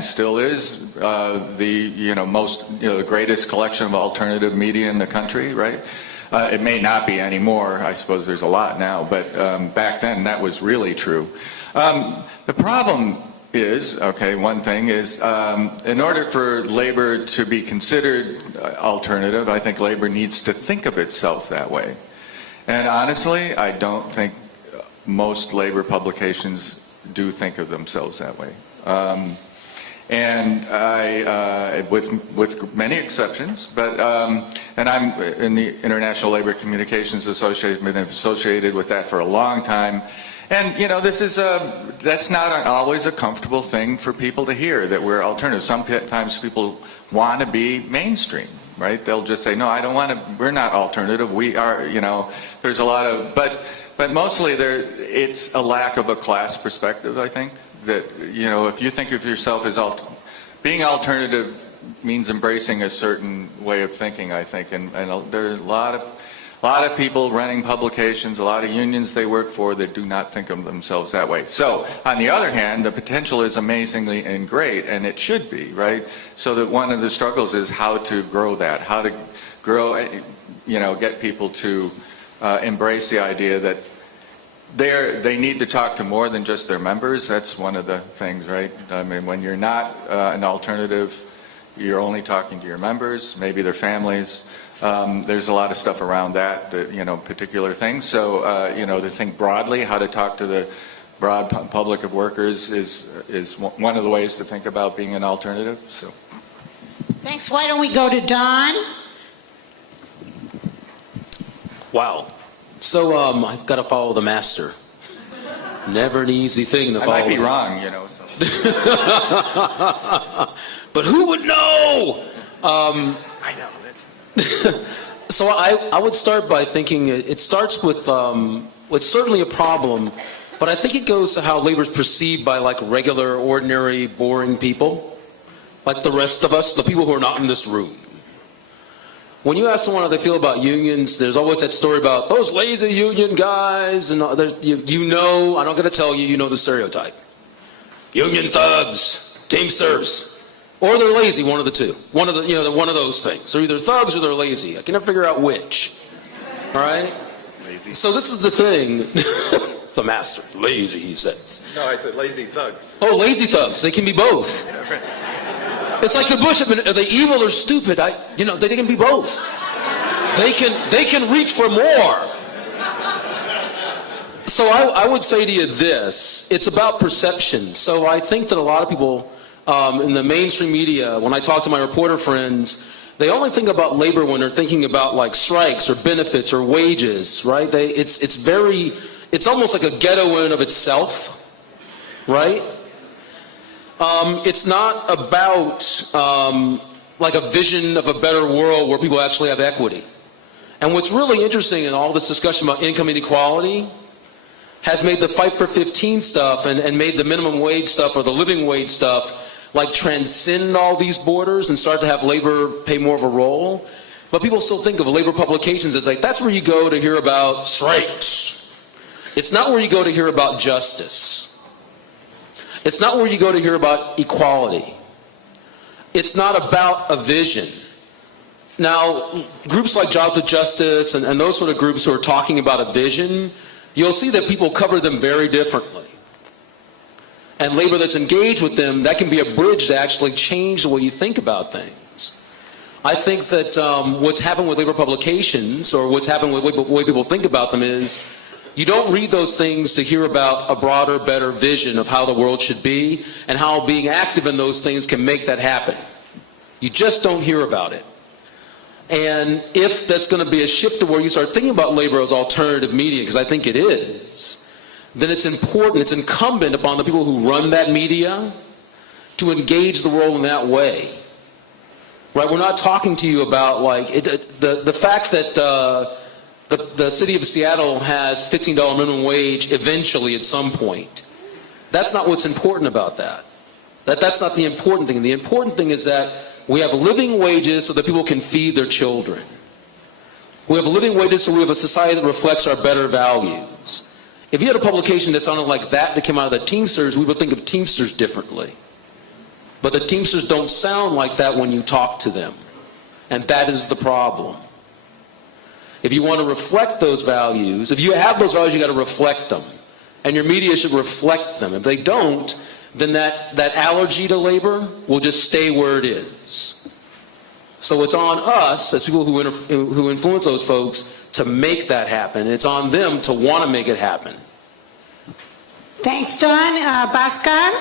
still is the greatest collection of alternative media in the country, right? It may not be anymore. I suppose there's a lot now, but back then that was really true. The problem is, one thing is, in order for labor to be considered alternative, I think labor needs to think of itself that way. And honestly, I don't think most labor publications do think of themselves that way. And I, with many exceptions, but and I'm in the International Labor Communications Association, been associated with that for a long time, and this is that's not always a comfortable thing for people to hear, that we're alternative. Sometimes people want to be mainstream, right? They'll just say, no, I don't want to. We're not alternative. We are. There's a lot of, but mostly it's a lack of a class perspective, I think. That if you think of yourself as being alternative means embracing a certain way of thinking, I think, and there are a lot of people running publications, a lot of unions they work for that do not think of themselves that way. So on the other hand, the potential is amazingly and great, and it should be, right? So that one of the struggles is how to grow that, how to grow, get people to embrace the idea that they need to talk to more than just their members. That's one of the things, right? I mean, when you're not an alternative, you're only talking to your members, maybe their families. There's a lot of stuff around that, particular things. So, to think broadly, how to talk to the broad public of workers is one of the ways to think about being an alternative. So, Thanks. Why don't we go to Don? Wow. So I've got to follow the master. Never an easy thing to follow. I might be wrong, So. But who would know? I know. So I would start by thinking it starts with, it's certainly a problem, but I think it goes to how labor is perceived by like regular, ordinary, boring people, like the rest of us, the people who are not in this room. When you ask someone how they feel about unions, there's always that story about those lazy union guys, and I'm not going to tell you, you know the stereotype. Union thugs, teamsters. Or they're lazy, one of the two. One of those things. They're either thugs or they're lazy. I can never figure out which. All right? Lazy. So this is the thing. It's the master. Lazy, he says. No, I said lazy thugs. Oh, lazy thugs. They can be both. It's like the Bush admin. Are they evil or stupid? They can be both. They can reach for more. So I would say to you this. It's about perception. So I think that a lot of people in the mainstream media, when I talk to my reporter friends, they only think about labor when they're thinking about like strikes or benefits or wages, right? It's almost like a ghetto in of itself, right? It's not about like a vision of a better world where people actually have equity. And what's really interesting in all this discussion about income inequality has made the Fight for 15 stuff and made the minimum wage stuff or the living wage stuff like transcend all these borders and start to have labor play more of a role. But people still think of labor publications as like, that's where you go to hear about strikes. It's not where you go to hear about justice. It's not where you go to hear about equality. It's not about a vision. Now, groups like Jobs with Justice and those sort of groups who are talking about a vision, you'll see that people cover them very differently. And labor that's engaged with them, that can be a bridge to actually change the way you think about things. I think that what's happened with labor publications, or what's happened with the way people think about them, is you don't read those things to hear about a broader, better vision of how the world should be and how being active in those things can make that happen. You just don't hear about it. And if that's going to be a shift to where you start thinking about labor as alternative media, because I think it is, then it's important, it's incumbent upon the people who run that media to engage the world in that way. Right? We're not talking to you about like the fact that the city of Seattle has $15 minimum wage eventually at some point. That's not what's important about that. That's not the important thing. The important thing is that we have living wages so that people can feed their children. We have living wages so we have a society that reflects our better values. If you had a publication that sounded like that came out of the Teamsters, we would think of Teamsters differently. But the Teamsters don't sound like that when you talk to them. And that is the problem. If you want to reflect those values, if you have those values, you got to reflect them. And your media should reflect them. If they don't, then that allergy to labor will just stay where it is. So it's on us, as people who influence those folks, to make that happen. It's on them to want to make it happen. Thanks, Don. Bhaskar?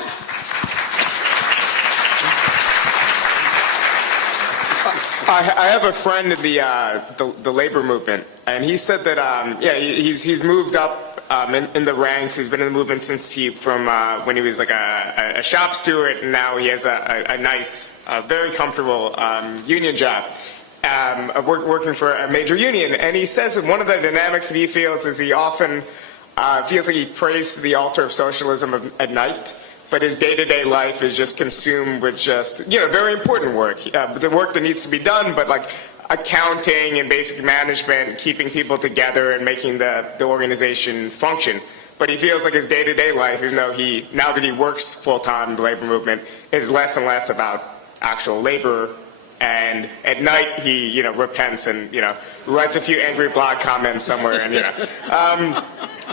I have a friend in the labor movement, and he said that he's moved up in the ranks. He's been in the movement since when he was like a shop steward, and now he has a nice, very comfortable union job, working for a major union. And he says that one of the dynamics that he feels is he often feels like he prays to the altar of socialism at night. But his day-to-day life is just consumed with just, very important work. The work that needs to be done, but like accounting and basic management, keeping people together and making the organization function. But he feels like his day-to-day life, even though now that he works full-time in the labor movement, is less and less about actual labor. And at night he, repents and, writes a few angry blog comments somewhere and,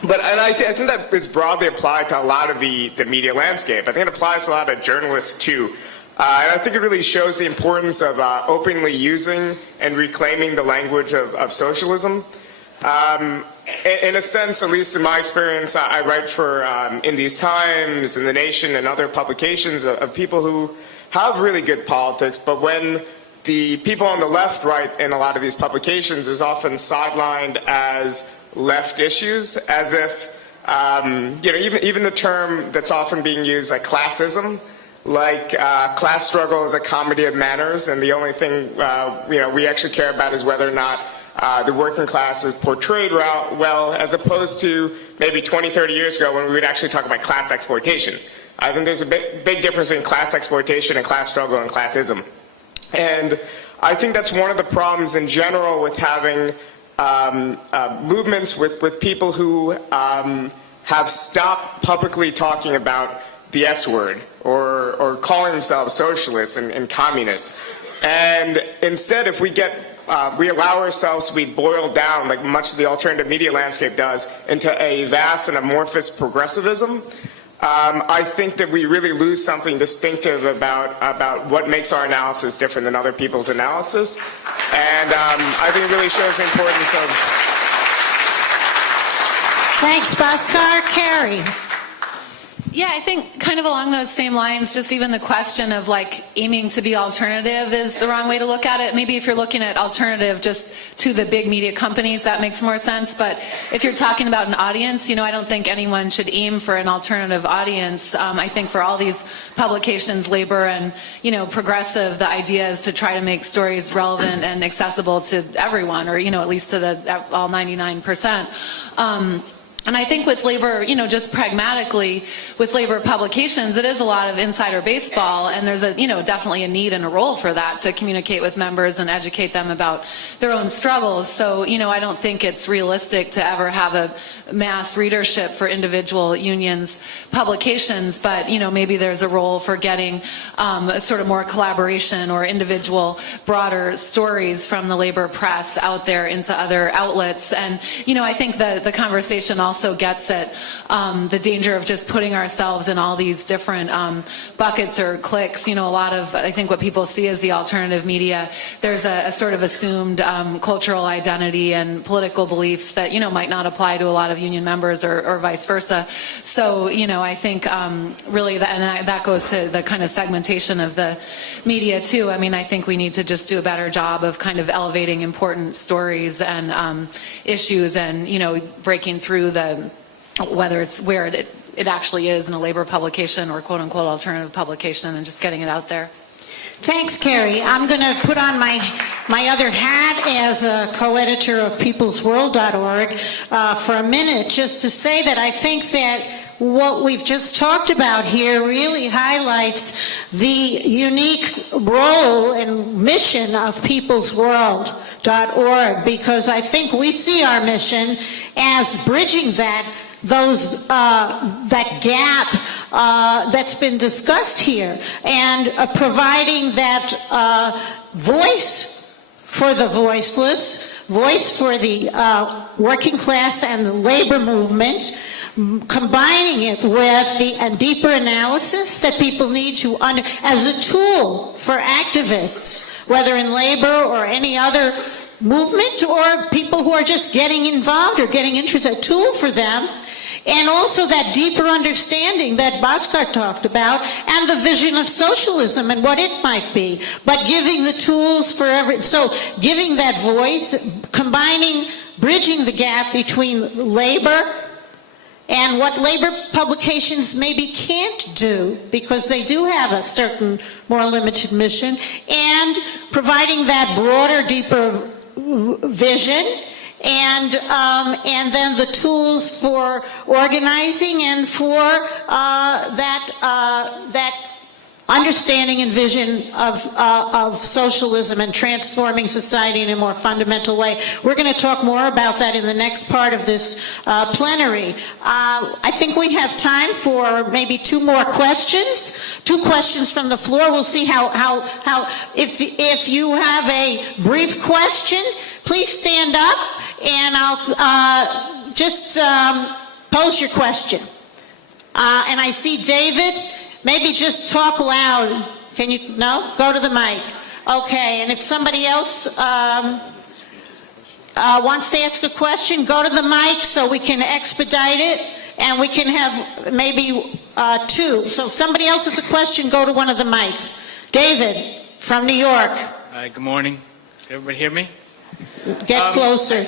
But I think that is broadly applied to a lot of the media landscape. I think it applies to a lot of journalists too. And I think it really shows the importance of openly using and reclaiming the language of socialism. In a sense, at least in my experience, I write for In These Times, In the Nation, and other publications of people who have really good politics, but when the people on the left write in a lot of these publications is often sidelined as left issues, as if, even the term that's often being used, like classism, like class struggle is a comedy of manners, and the only thing we actually care about is whether or not the working class is portrayed well, as opposed to maybe 20, 30 years ago when we would actually talk about class exploitation. I think there's a big difference between class exploitation and class struggle and classism. And I think that's one of the problems in general with having movements with people who have stopped publicly talking about the S word or calling themselves socialists and communists. And instead, if we allow ourselves to be boiled down, like much of the alternative media landscape does, into a vast and amorphous progressivism, I think that we really lose something distinctive about what makes our analysis different than other people's analysis. And I think it really shows the importance of... Thanks, Bhaskar. Carrie. Yeah, I think kind of along those same lines, just even the question of like aiming to be alternative is the wrong way to look at it. Maybe if you're looking at alternative just to the big media companies, that makes more sense. But if you're talking about an audience, I don't think anyone should aim for an alternative audience. I think for all these publications, labor and, progressive, the idea is to try to make stories relevant and accessible to everyone, or, at least to all 99%. And I think with labor, just pragmatically, with labor publications, it is a lot of insider baseball, and there's definitely a need and a role for that to communicate with members and educate them about their own struggles. So, I don't think it's realistic to ever have a mass readership for individual unions' publications, but, maybe there's a role for getting sort of more collaboration or individual broader stories from the labor press out there into other outlets. And, I think the conversation also gets at the danger of just putting ourselves in all these different buckets or cliques. A lot of, I think what people see as the alternative media, there's a sort of assumed cultural identity and political beliefs that, might not apply to a lot of union members or vice versa. So, I think really that goes to the kind of segmentation of the media too. I mean, I think we need to just do a better job of kind of elevating important stories and issues and, breaking through whether it's where it actually is in a labor publication or quote unquote alternative publication, and just getting it out there. Thanks, Carrie. I'm going to put on my other hat as a co-editor of peoplesworld.org for a minute, just to say that I think that what we've just talked about here really highlights the unique role and mission of peoplesworld.org, because I think we see our mission as bridging that gap that's been discussed here, and providing that voice for the voiceless, voice for the working class and the labor movement, combining it with the deeper analysis that people need to as a tool for activists, whether in labor or any other movement, or people who are just getting involved or getting interested, a tool for them. And also that deeper understanding that Bhaskar talked about, and the vision of socialism and what it might be, but giving the tools for so giving that voice, bridging the gap between labor and what labor publications maybe can't do, because they do have a certain more limited mission, and providing that broader, deeper vision, and then the tools for organizing and for that understanding and vision of socialism and transforming society in a more fundamental way. We're going to talk more about that in the next part of this plenary. I think we have time for maybe two more questions. Two questions from the floor. We'll see how if you have a brief question, please stand up and I'll just pose your question. And I see David. Maybe just talk loud Can you, no? Go to the mic. Okay, and if somebody else wants to ask a question, go to the mic so we can expedite it, and we can have maybe two. So if somebody else has a question, go to one of the mics. David, from New York. Good morning. Can everybody hear me? Get closer.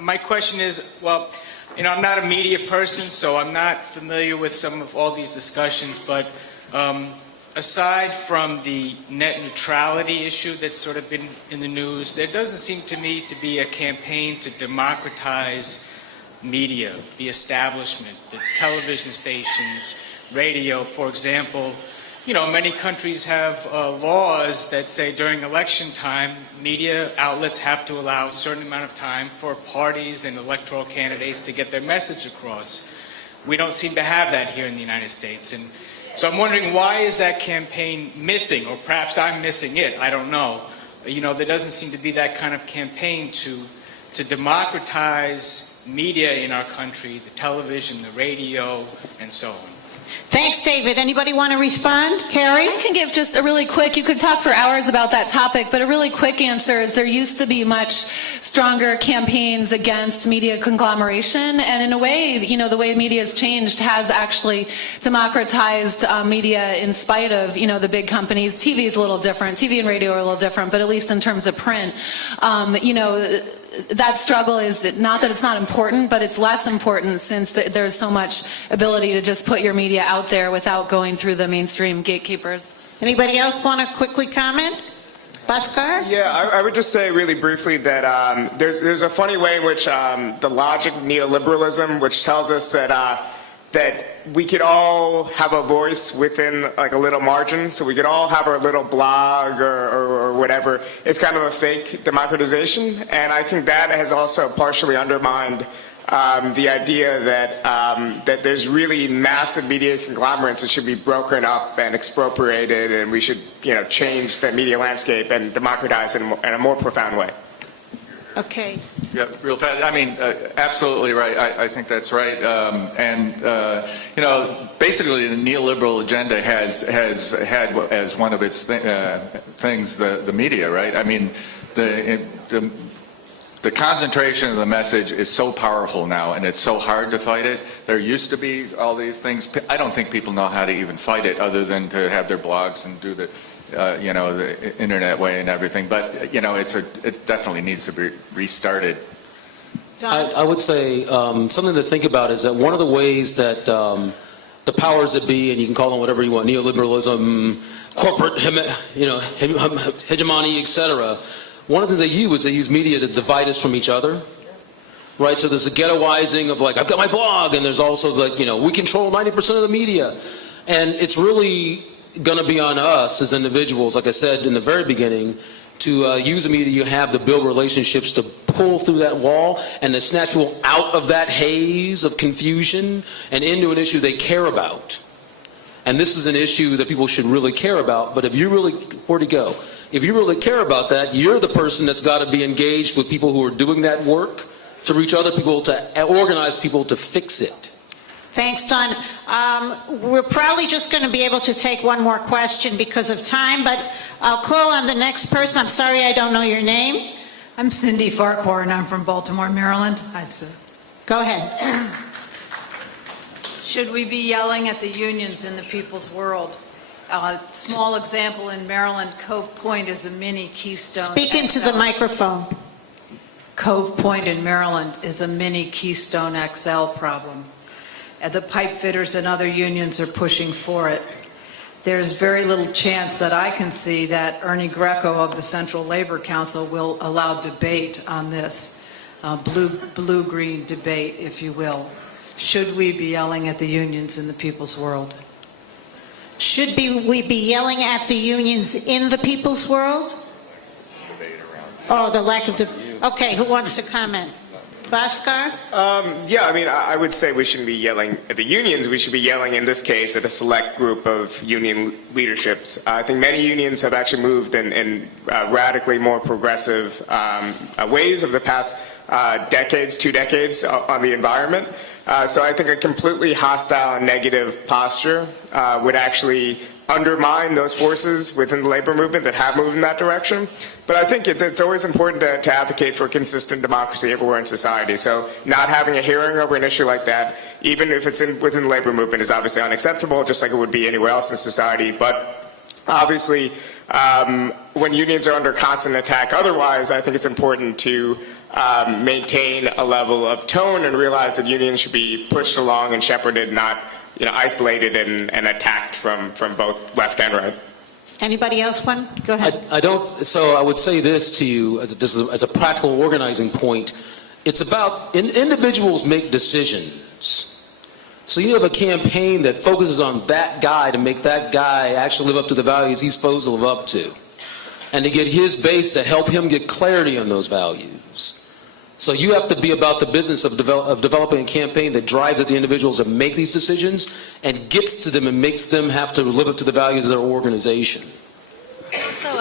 My question is, well, you know, I'm not a media person, so I'm not familiar with some of all these discussions, but aside from the net neutrality issue that's sort of been in the news, there doesn't seem to me to be a campaign to democratize media, the establishment, the television stations, radio, for example. You know, many countries have laws that say during election time, media outlets have to allow a certain amount of time for parties and electoral candidates to get their message across. We don't seem to have that here in the United States. And so I'm wondering, why is that campaign missing? Or perhaps I'm missing it, I don't know. You know, there doesn't seem to be that kind of campaign to democratize media in our country, the television, the radio, and so on. Thanks, David. Anybody want to respond? Carrie? I can give just a really quick, you could talk for hours about that topic, but a really quick answer is there used to be much stronger campaigns against media conglomeration, and in a way, you know, the way media has changed has actually democratized media in spite of, you know, the big companies. TV is a little different. TV and radio are a little different, but at least in terms of print, you know, that struggle is not that it's not important, but it's less important since there's so much ability to just put your media out there without going through the mainstream gatekeepers. Anybody else want to quickly comment? Bhaskar? Yeah, I would just say really briefly that there's a funny way in which the logic of neoliberalism, which tells us that we could all have a voice within like a little margin, so we could all have our little blog or whatever. It's kind of a fake democratization, and I think that has also partially undermined the idea that there's really massive media conglomerates that should be broken up and expropriated, and we should, you know, change the media landscape and democratize it in a more profound way. Okay. Yeah, real fast. I mean, absolutely right. I think that's right. You know, basically the neoliberal agenda has had as one of its things the media, right? I mean, the concentration of the message is so powerful now, and it's so hard to fight it. There used to be all these things. I don't think people know how to even fight it other than to have their blogs and do the you know, the internet way and everything, but you know, it definitely needs to be restarted. I would say something to think about is that one of the ways that the powers that be, and you can call them whatever you want, neoliberalism, corporate, you know, hegemony, etc. One of the things they use media to divide us from each other. Right, so there's a ghettoizing of like, I've got my blog, and there's also like, you know, we control 90% of the media, and it's really going to be on us as individuals, like I said in the very beginning, to use the media you have to build relationships, to pull through that wall and to snatch people out of that haze of confusion and into an issue they care about. And this is an issue that people should really care about, but if you really, where'd it go? If you really care about that, you're the person that's got to be engaged with people who are doing that work, to reach other people, to organize people to fix it. Thanks, Don. We're probably just going to be able to take one more question because of time, but I'll call on the next person. I'm sorry I don't know your name. I'm Cindy Farquhar, and I'm from Baltimore, Maryland. Hi, sir. Go ahead. Should we be yelling at the unions in the people's world? A small example in Maryland, Cove Point is a mini Keystone. Speak into the microphone. Cove Point in Maryland is a mini Keystone XL problem. The pipe fitters and other unions are pushing for it. There's very little chance that I can see that Ernie Greco of the Central Labor Council will allow debate on this, blue-green debate, if you will. Should we be yelling at the unions in the people's world? Should we be yelling at the unions in the people's world? Oh, the lack of okay, who wants to comment? Bhaskar? Yeah, I mean, I would say we shouldn't be yelling at the unions. We should be yelling, in this case, at a select group of union leaderships. I think many unions have actually moved in radically more progressive ways over the past decades, 2 decades on the environment. So I think a completely hostile and negative posture would actually undermine those forces within the labor movement that have moved in that direction. But I think it's always important to advocate for consistent democracy everywhere in society. So not having a hearing over an issue like that, even if it's within the labor movement, is obviously unacceptable, just like it would be anywhere else in society. But obviously, when unions are under constant attack otherwise, I think it's important to maintain a level of tone and realize that unions should be pushed along and shepherded, not isolated and attacked from both left and right. Anybody else want? Go ahead. So I would say this to you as a practical organizing point. It's about individuals make decisions. So you have a campaign that focuses on that guy to make that guy actually live up to the values he's supposed to live up to, and to get his base to help him get clarity on those values. So you have to be about the business of developing a campaign that drives at the individuals that make these decisions and gets to them and makes them have to live up to the values of their organization. So,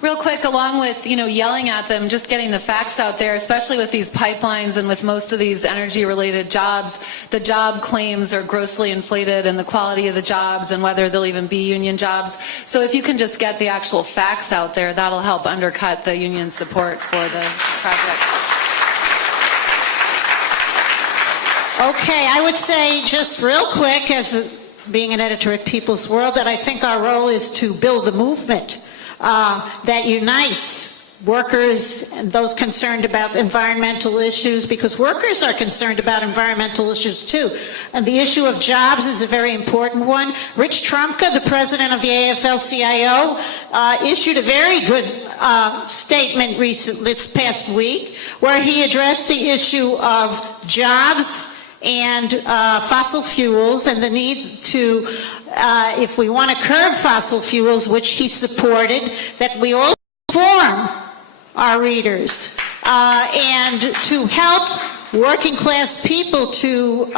real quick, along with yelling at them, just getting the facts out there, especially with these pipelines and with most of these energy-related jobs, the job claims are grossly inflated, and the quality of the jobs, and whether they'll even be union jobs. So if you can just get the actual facts out there, that'll help undercut the union support for the project. Okay, I would say just real quick, as being an editor at People's World, that I think our role is to build a movement that unites workers and those concerned about environmental issues, because workers are concerned about environmental issues too. And the issue of jobs is a very important one. Rich Trumka, the president of the AFL-CIO, issued a very good statement this past week, where he addressed the issue of jobs and fossil fuels, and the need to, if we want to curb fossil fuels, which he supported, that we all inform our readers and to help working class people to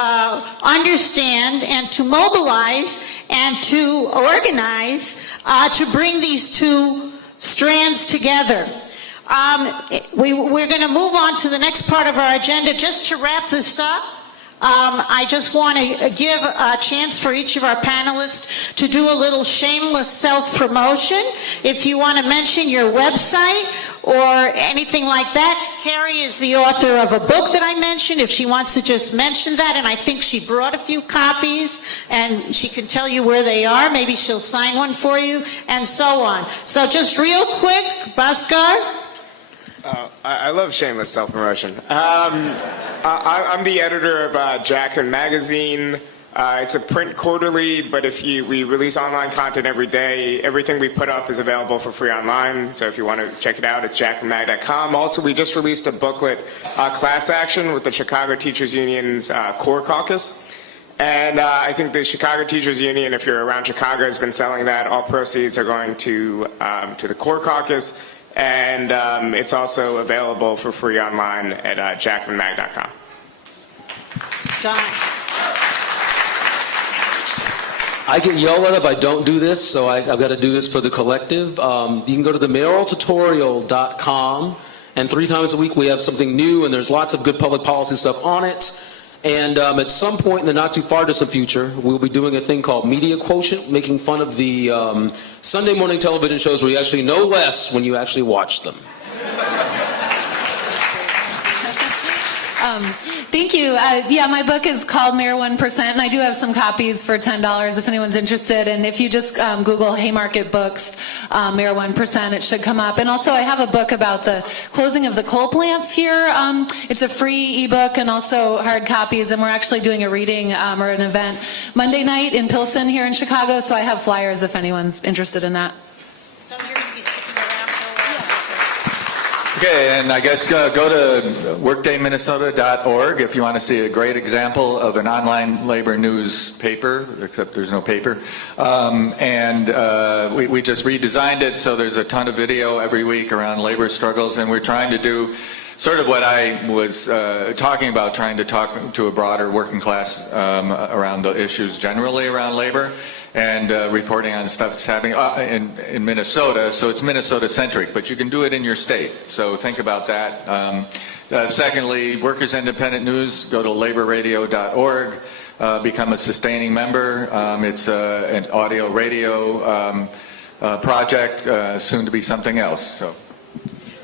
understand and to mobilize and to organize to bring these two strands together. We're going to move on to the next part of our agenda. Just to wrap this up, I just want to give a chance for each of our panelists to do a little shameless self-promotion. If you want to mention your website or anything like that, Carrie is the author of a book that I mentioned. If she wants to just mention that, and I think she brought a few copies, and she can tell you where they are. Maybe she'll sign one for you, and so on. So just real quick, Bhaskar. I love shameless self-promotion. I'm the editor of Jacobin Magazine. It's a print quarterly, but we release online content every day. Everything we put up is available for free online, so if you want to check it out, it's jacobinmag.com. Also, we just released a booklet, Class Action, with the Chicago Teachers Union's Core Caucus. And I think the Chicago Teachers Union, if you're around Chicago, has been selling that. All proceeds are going to the Core Caucus. And it's also available for free online at jacobinmag.com. Don. I get yelled at if I don't do this, so I've got to do this for the collective. You can go to themayoraltutorial.com, and 3 times a week we have something new, and there's lots of good public policy stuff on it. And at some point in the not too far distant future, we'll be doing a thing called Media Quotient, making fun of the Sunday morning television shows where you actually know less when you actually watch them. Thank you. Yeah, my book is called Mayor 1%, and I do have some copies for $10 if anyone's interested. And if you just Google Haymarket Books, Mayor 1%, it should come up. And also, I have a book about the closing of the coal plants here. It's a free ebook and also hard copies, and we're actually doing a reading or an event Monday night in Pilsen here in Chicago, so I have flyers if anyone's interested in that. So you're going to be sticking around for a while? Okay, and I guess go to workdayminnesota.org if you want to see a great example of an online labor newspaper, except there's no paper. We just redesigned it, so there's a ton of video every week around labor struggles, and we're trying to do sort of what I was talking about, trying to talk to a broader working class around the issues generally around labor, and reporting on stuff that's happening in Minnesota. So it's Minnesota-centric, but you can do it in your state. So think about that. Secondly, Workers' Independent News, go to laborradio.org. become a sustaining member. It's an audio radio project, soon to be something else. So.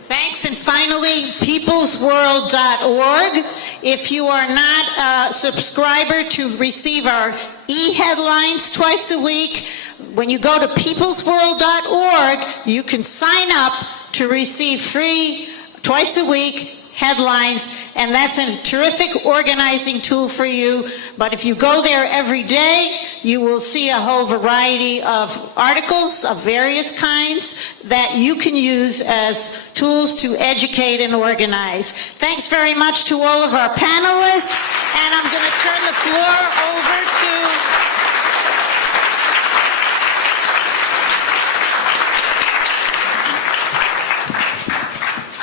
Thanks. And finally, peoplesworld.org. If you are not a subscriber to receive our e-headlines twice a week, when you go to peoplesworld.org, you can sign up to receive free twice a week headlines, and that's a terrific organizing tool for you. But if you go there every day, you will see a whole variety of articles of various kinds that you can use as tools to educate and organize. Thanks very much to all of our panelists, and I'm going to turn the floor over to...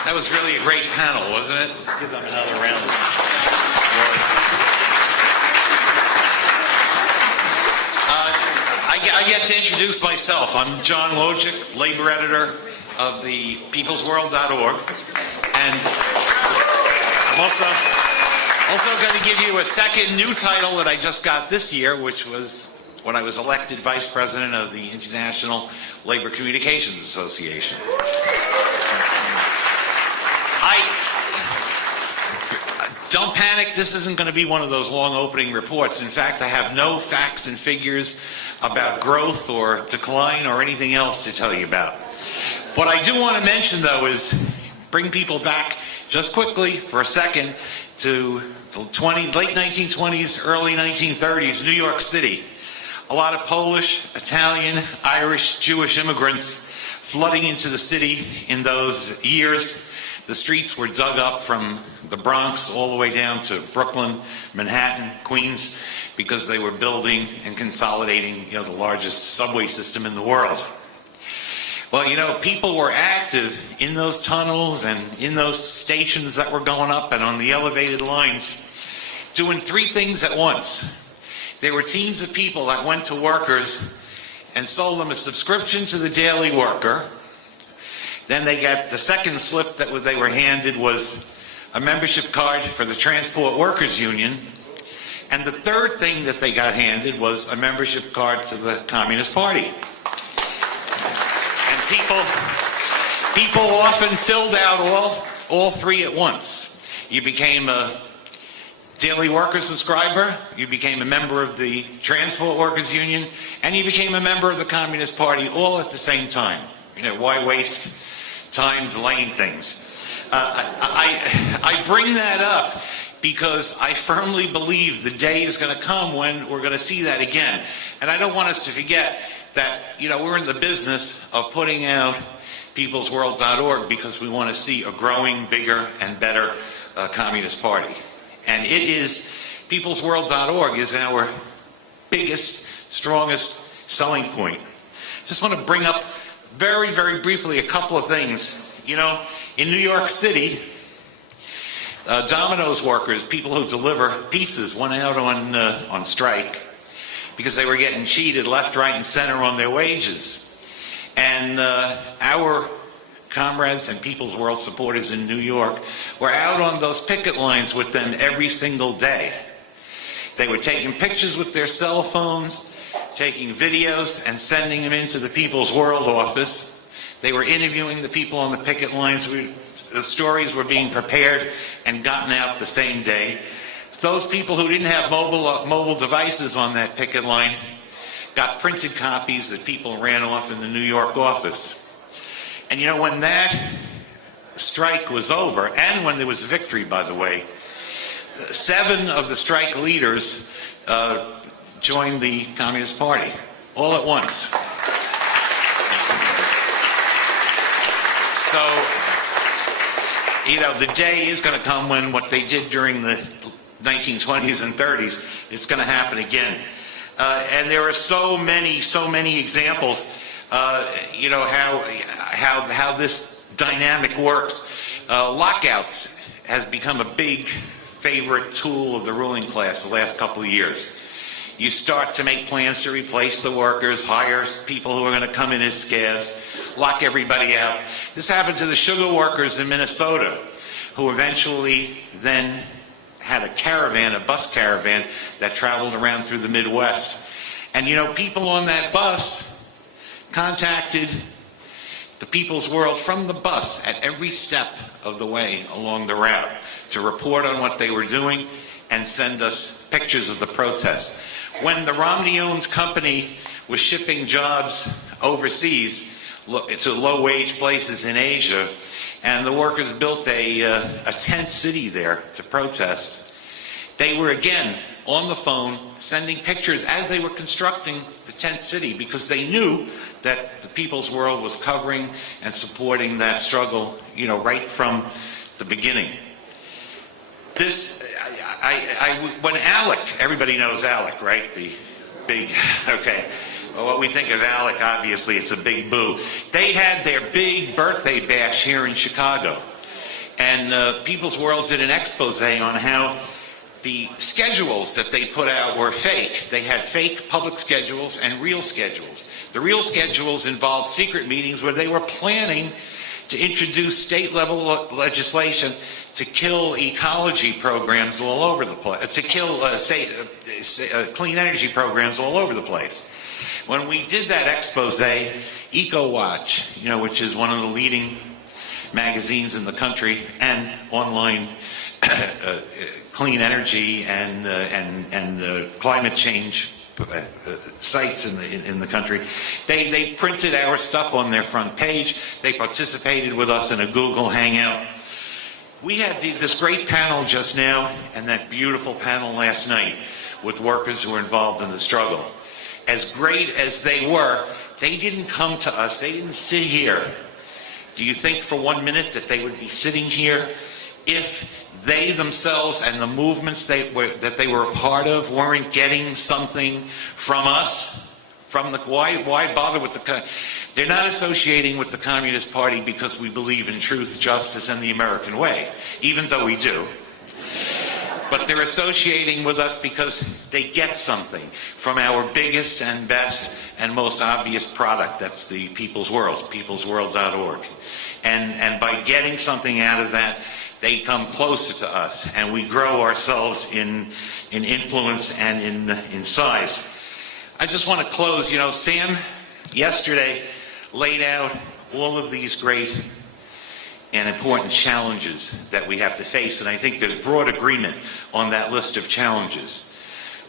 That was really a great panel, wasn't it? Let's give them another round of applause. I get to introduce myself. I'm John Wojcik, labor editor of the peoplesworld.org. And I'm also going to give you a second new title that I just got this year, which was when I was elected vice president of the International Labor Communications Association. Don't panic, this isn't going to be one of those long opening reports. In fact, I have no facts and figures about growth or decline or anything else to tell you about. What I do want to mention, though, is bring people back just quickly for a second to the late 1920s, early 1930s, New York City. A lot of Polish, Italian, Irish, Jewish immigrants flooding into the city in those years. The streets were dug up from the Bronx all the way down to Brooklyn, Manhattan, Queens, because they were building and consolidating, the largest subway system in the world. Well, people were active in those tunnels and in those stations that were going up and on the elevated lines, doing three things at once. There were teams of people that went to workers and sold them a subscription to the Daily Worker. Then they got the second slip that they were handed was a membership card for the Transport Workers Union. And the third thing that they got handed was a membership card to the Communist Party. And people often filled out all three at once. You became a Daily Worker subscriber, you became a member of the Transport Workers Union, and you became a member of the Communist Party all at the same time. Why waste time delaying things? I bring that up because I firmly believe the day is going to come when we're going to see that again. And I don't want us to forget that, we're in the business of putting out peoplesworld.org because we want to see a growing, bigger, and better Communist Party. And it is, peoplesworld.org is our biggest, strongest selling point. Just want to bring up very, very briefly a couple of things. In New York City, Domino's workers, people who deliver pizzas, went out on strike because they were getting cheated left, right, and center on their wages. And our comrades and People's World supporters in New York were out on those picket lines with them every single day. They were taking pictures with their cell phones, taking videos, and sending them into the People's World office. They were interviewing the people on the picket lines. The stories were being prepared and gotten out the same day. Those people who didn't have mobile devices on that picket line got printed copies that people ran off in the New York office. And when that strike was over, and when there was victory, by the way, 7 of the strike leaders joined the Communist Party, all at once. So, the day is going to come when what they did during the 1920s and 30s, it's going to happen again. And there are so many examples, how this dynamic works. Lockouts has become a big favorite tool of the ruling class the last couple of years. You start to make plans to replace the workers, hire people who are going to come in as scabs, lock everybody out. This happened to the sugar workers in Minnesota, who eventually then had a caravan, a bus caravan, that traveled around through the Midwest. And you know, people on that bus contacted the People's World from the bus at every step of the way along the route to report on what they were doing and send us pictures of the protests. When the Romney-owned company was shipping jobs overseas to low-wage places in Asia, and the workers built a tent city there to protest, they were again on the phone sending pictures as they were constructing the tent city, because they knew that the People's World was covering and supporting that struggle, you know, right from the beginning. When Alec, everybody knows Alec, right? The big, okay. Well, what we think of Alec, obviously, it's a big boo. They had their big birthday bash here in Chicago. And People's World did an expose on how the schedules that they put out were fake. They had fake public schedules and real schedules. The real schedules involved secret meetings where they were planning to introduce state-level legislation to kill ecology programs all over the place, to kill clean energy programs all over the place. When we did that expose, EcoWatch, you know, which is one of the leading magazines in the country and online clean energy and climate change sites in the country, they printed our stuff on their front page. They participated with us in a Google Hangout. We had this great panel just now and that beautiful panel last night with workers who are involved in the struggle. As great as they were, they didn't come to us. They didn't sit here. Do you think for 1 minute that they would be sitting here if they themselves and the movements that they were a part of weren't getting something from us? Why bother with the... They're not associating with the Communist Party because we believe in truth, justice, and the American way, even though we do. But they're associating with us because they get something from our biggest and best and most obvious product. That's the People's World, peoplesworld.org. And by getting something out of that, they come closer to us, and we grow ourselves in influence and in size. I just want to close. You know, Sam yesterday laid out all of these great and important challenges that we have to face, and I think there's broad agreement on that list of challenges.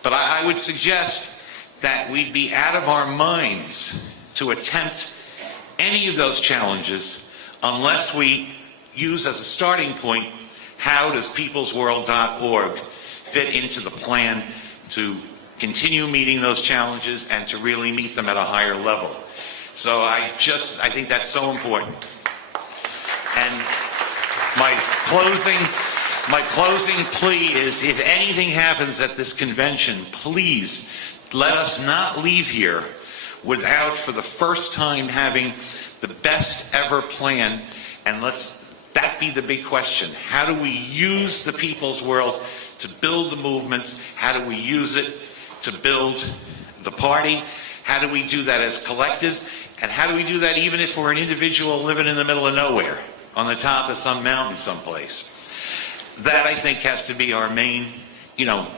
But I would suggest that we'd be out of our minds to attempt any of those challenges unless we use as a starting point, how does peoplesworld.org fit into the plan to continue meeting those challenges and to really meet them at a higher level. So I think that's so important. And my closing plea is, if anything happens at this convention, please let us not leave here without, for the first time, having the best ever plan. And that be the big question. How do we use the People's World to build the movements? How do we use it to build the party? How do we do that as collectives? And how do we do that even if we're an individual living in the middle of nowhere, on the top of some mountain someplace? That, I think, has to be our main,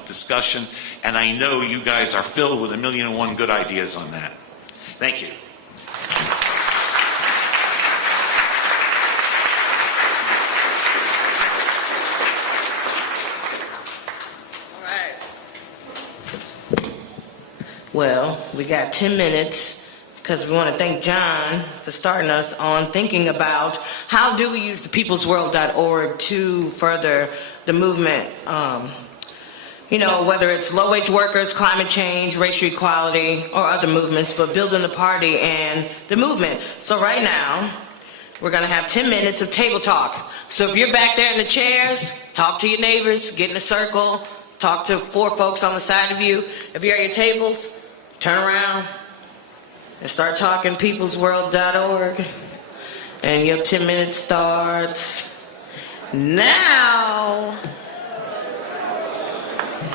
discussion. And I know you guys are filled with 1,000,001 good ideas on that. Thank you. Well, we got 10 minutes because we want to thank John for starting us on thinking about how do we use the peoplesworld.org to further the movement, whether it's low-wage workers, climate change, racial equality, or other movements, but building the party and the movement. So right now, we're going to have 10 minutes of table talk. So if you're back there in the chairs, talk to your neighbors, get in a circle, talk to 4 folks on the side of you. If you're at your tables, turn around and start talking peoplesworld.org. And your 10 minutes starts now.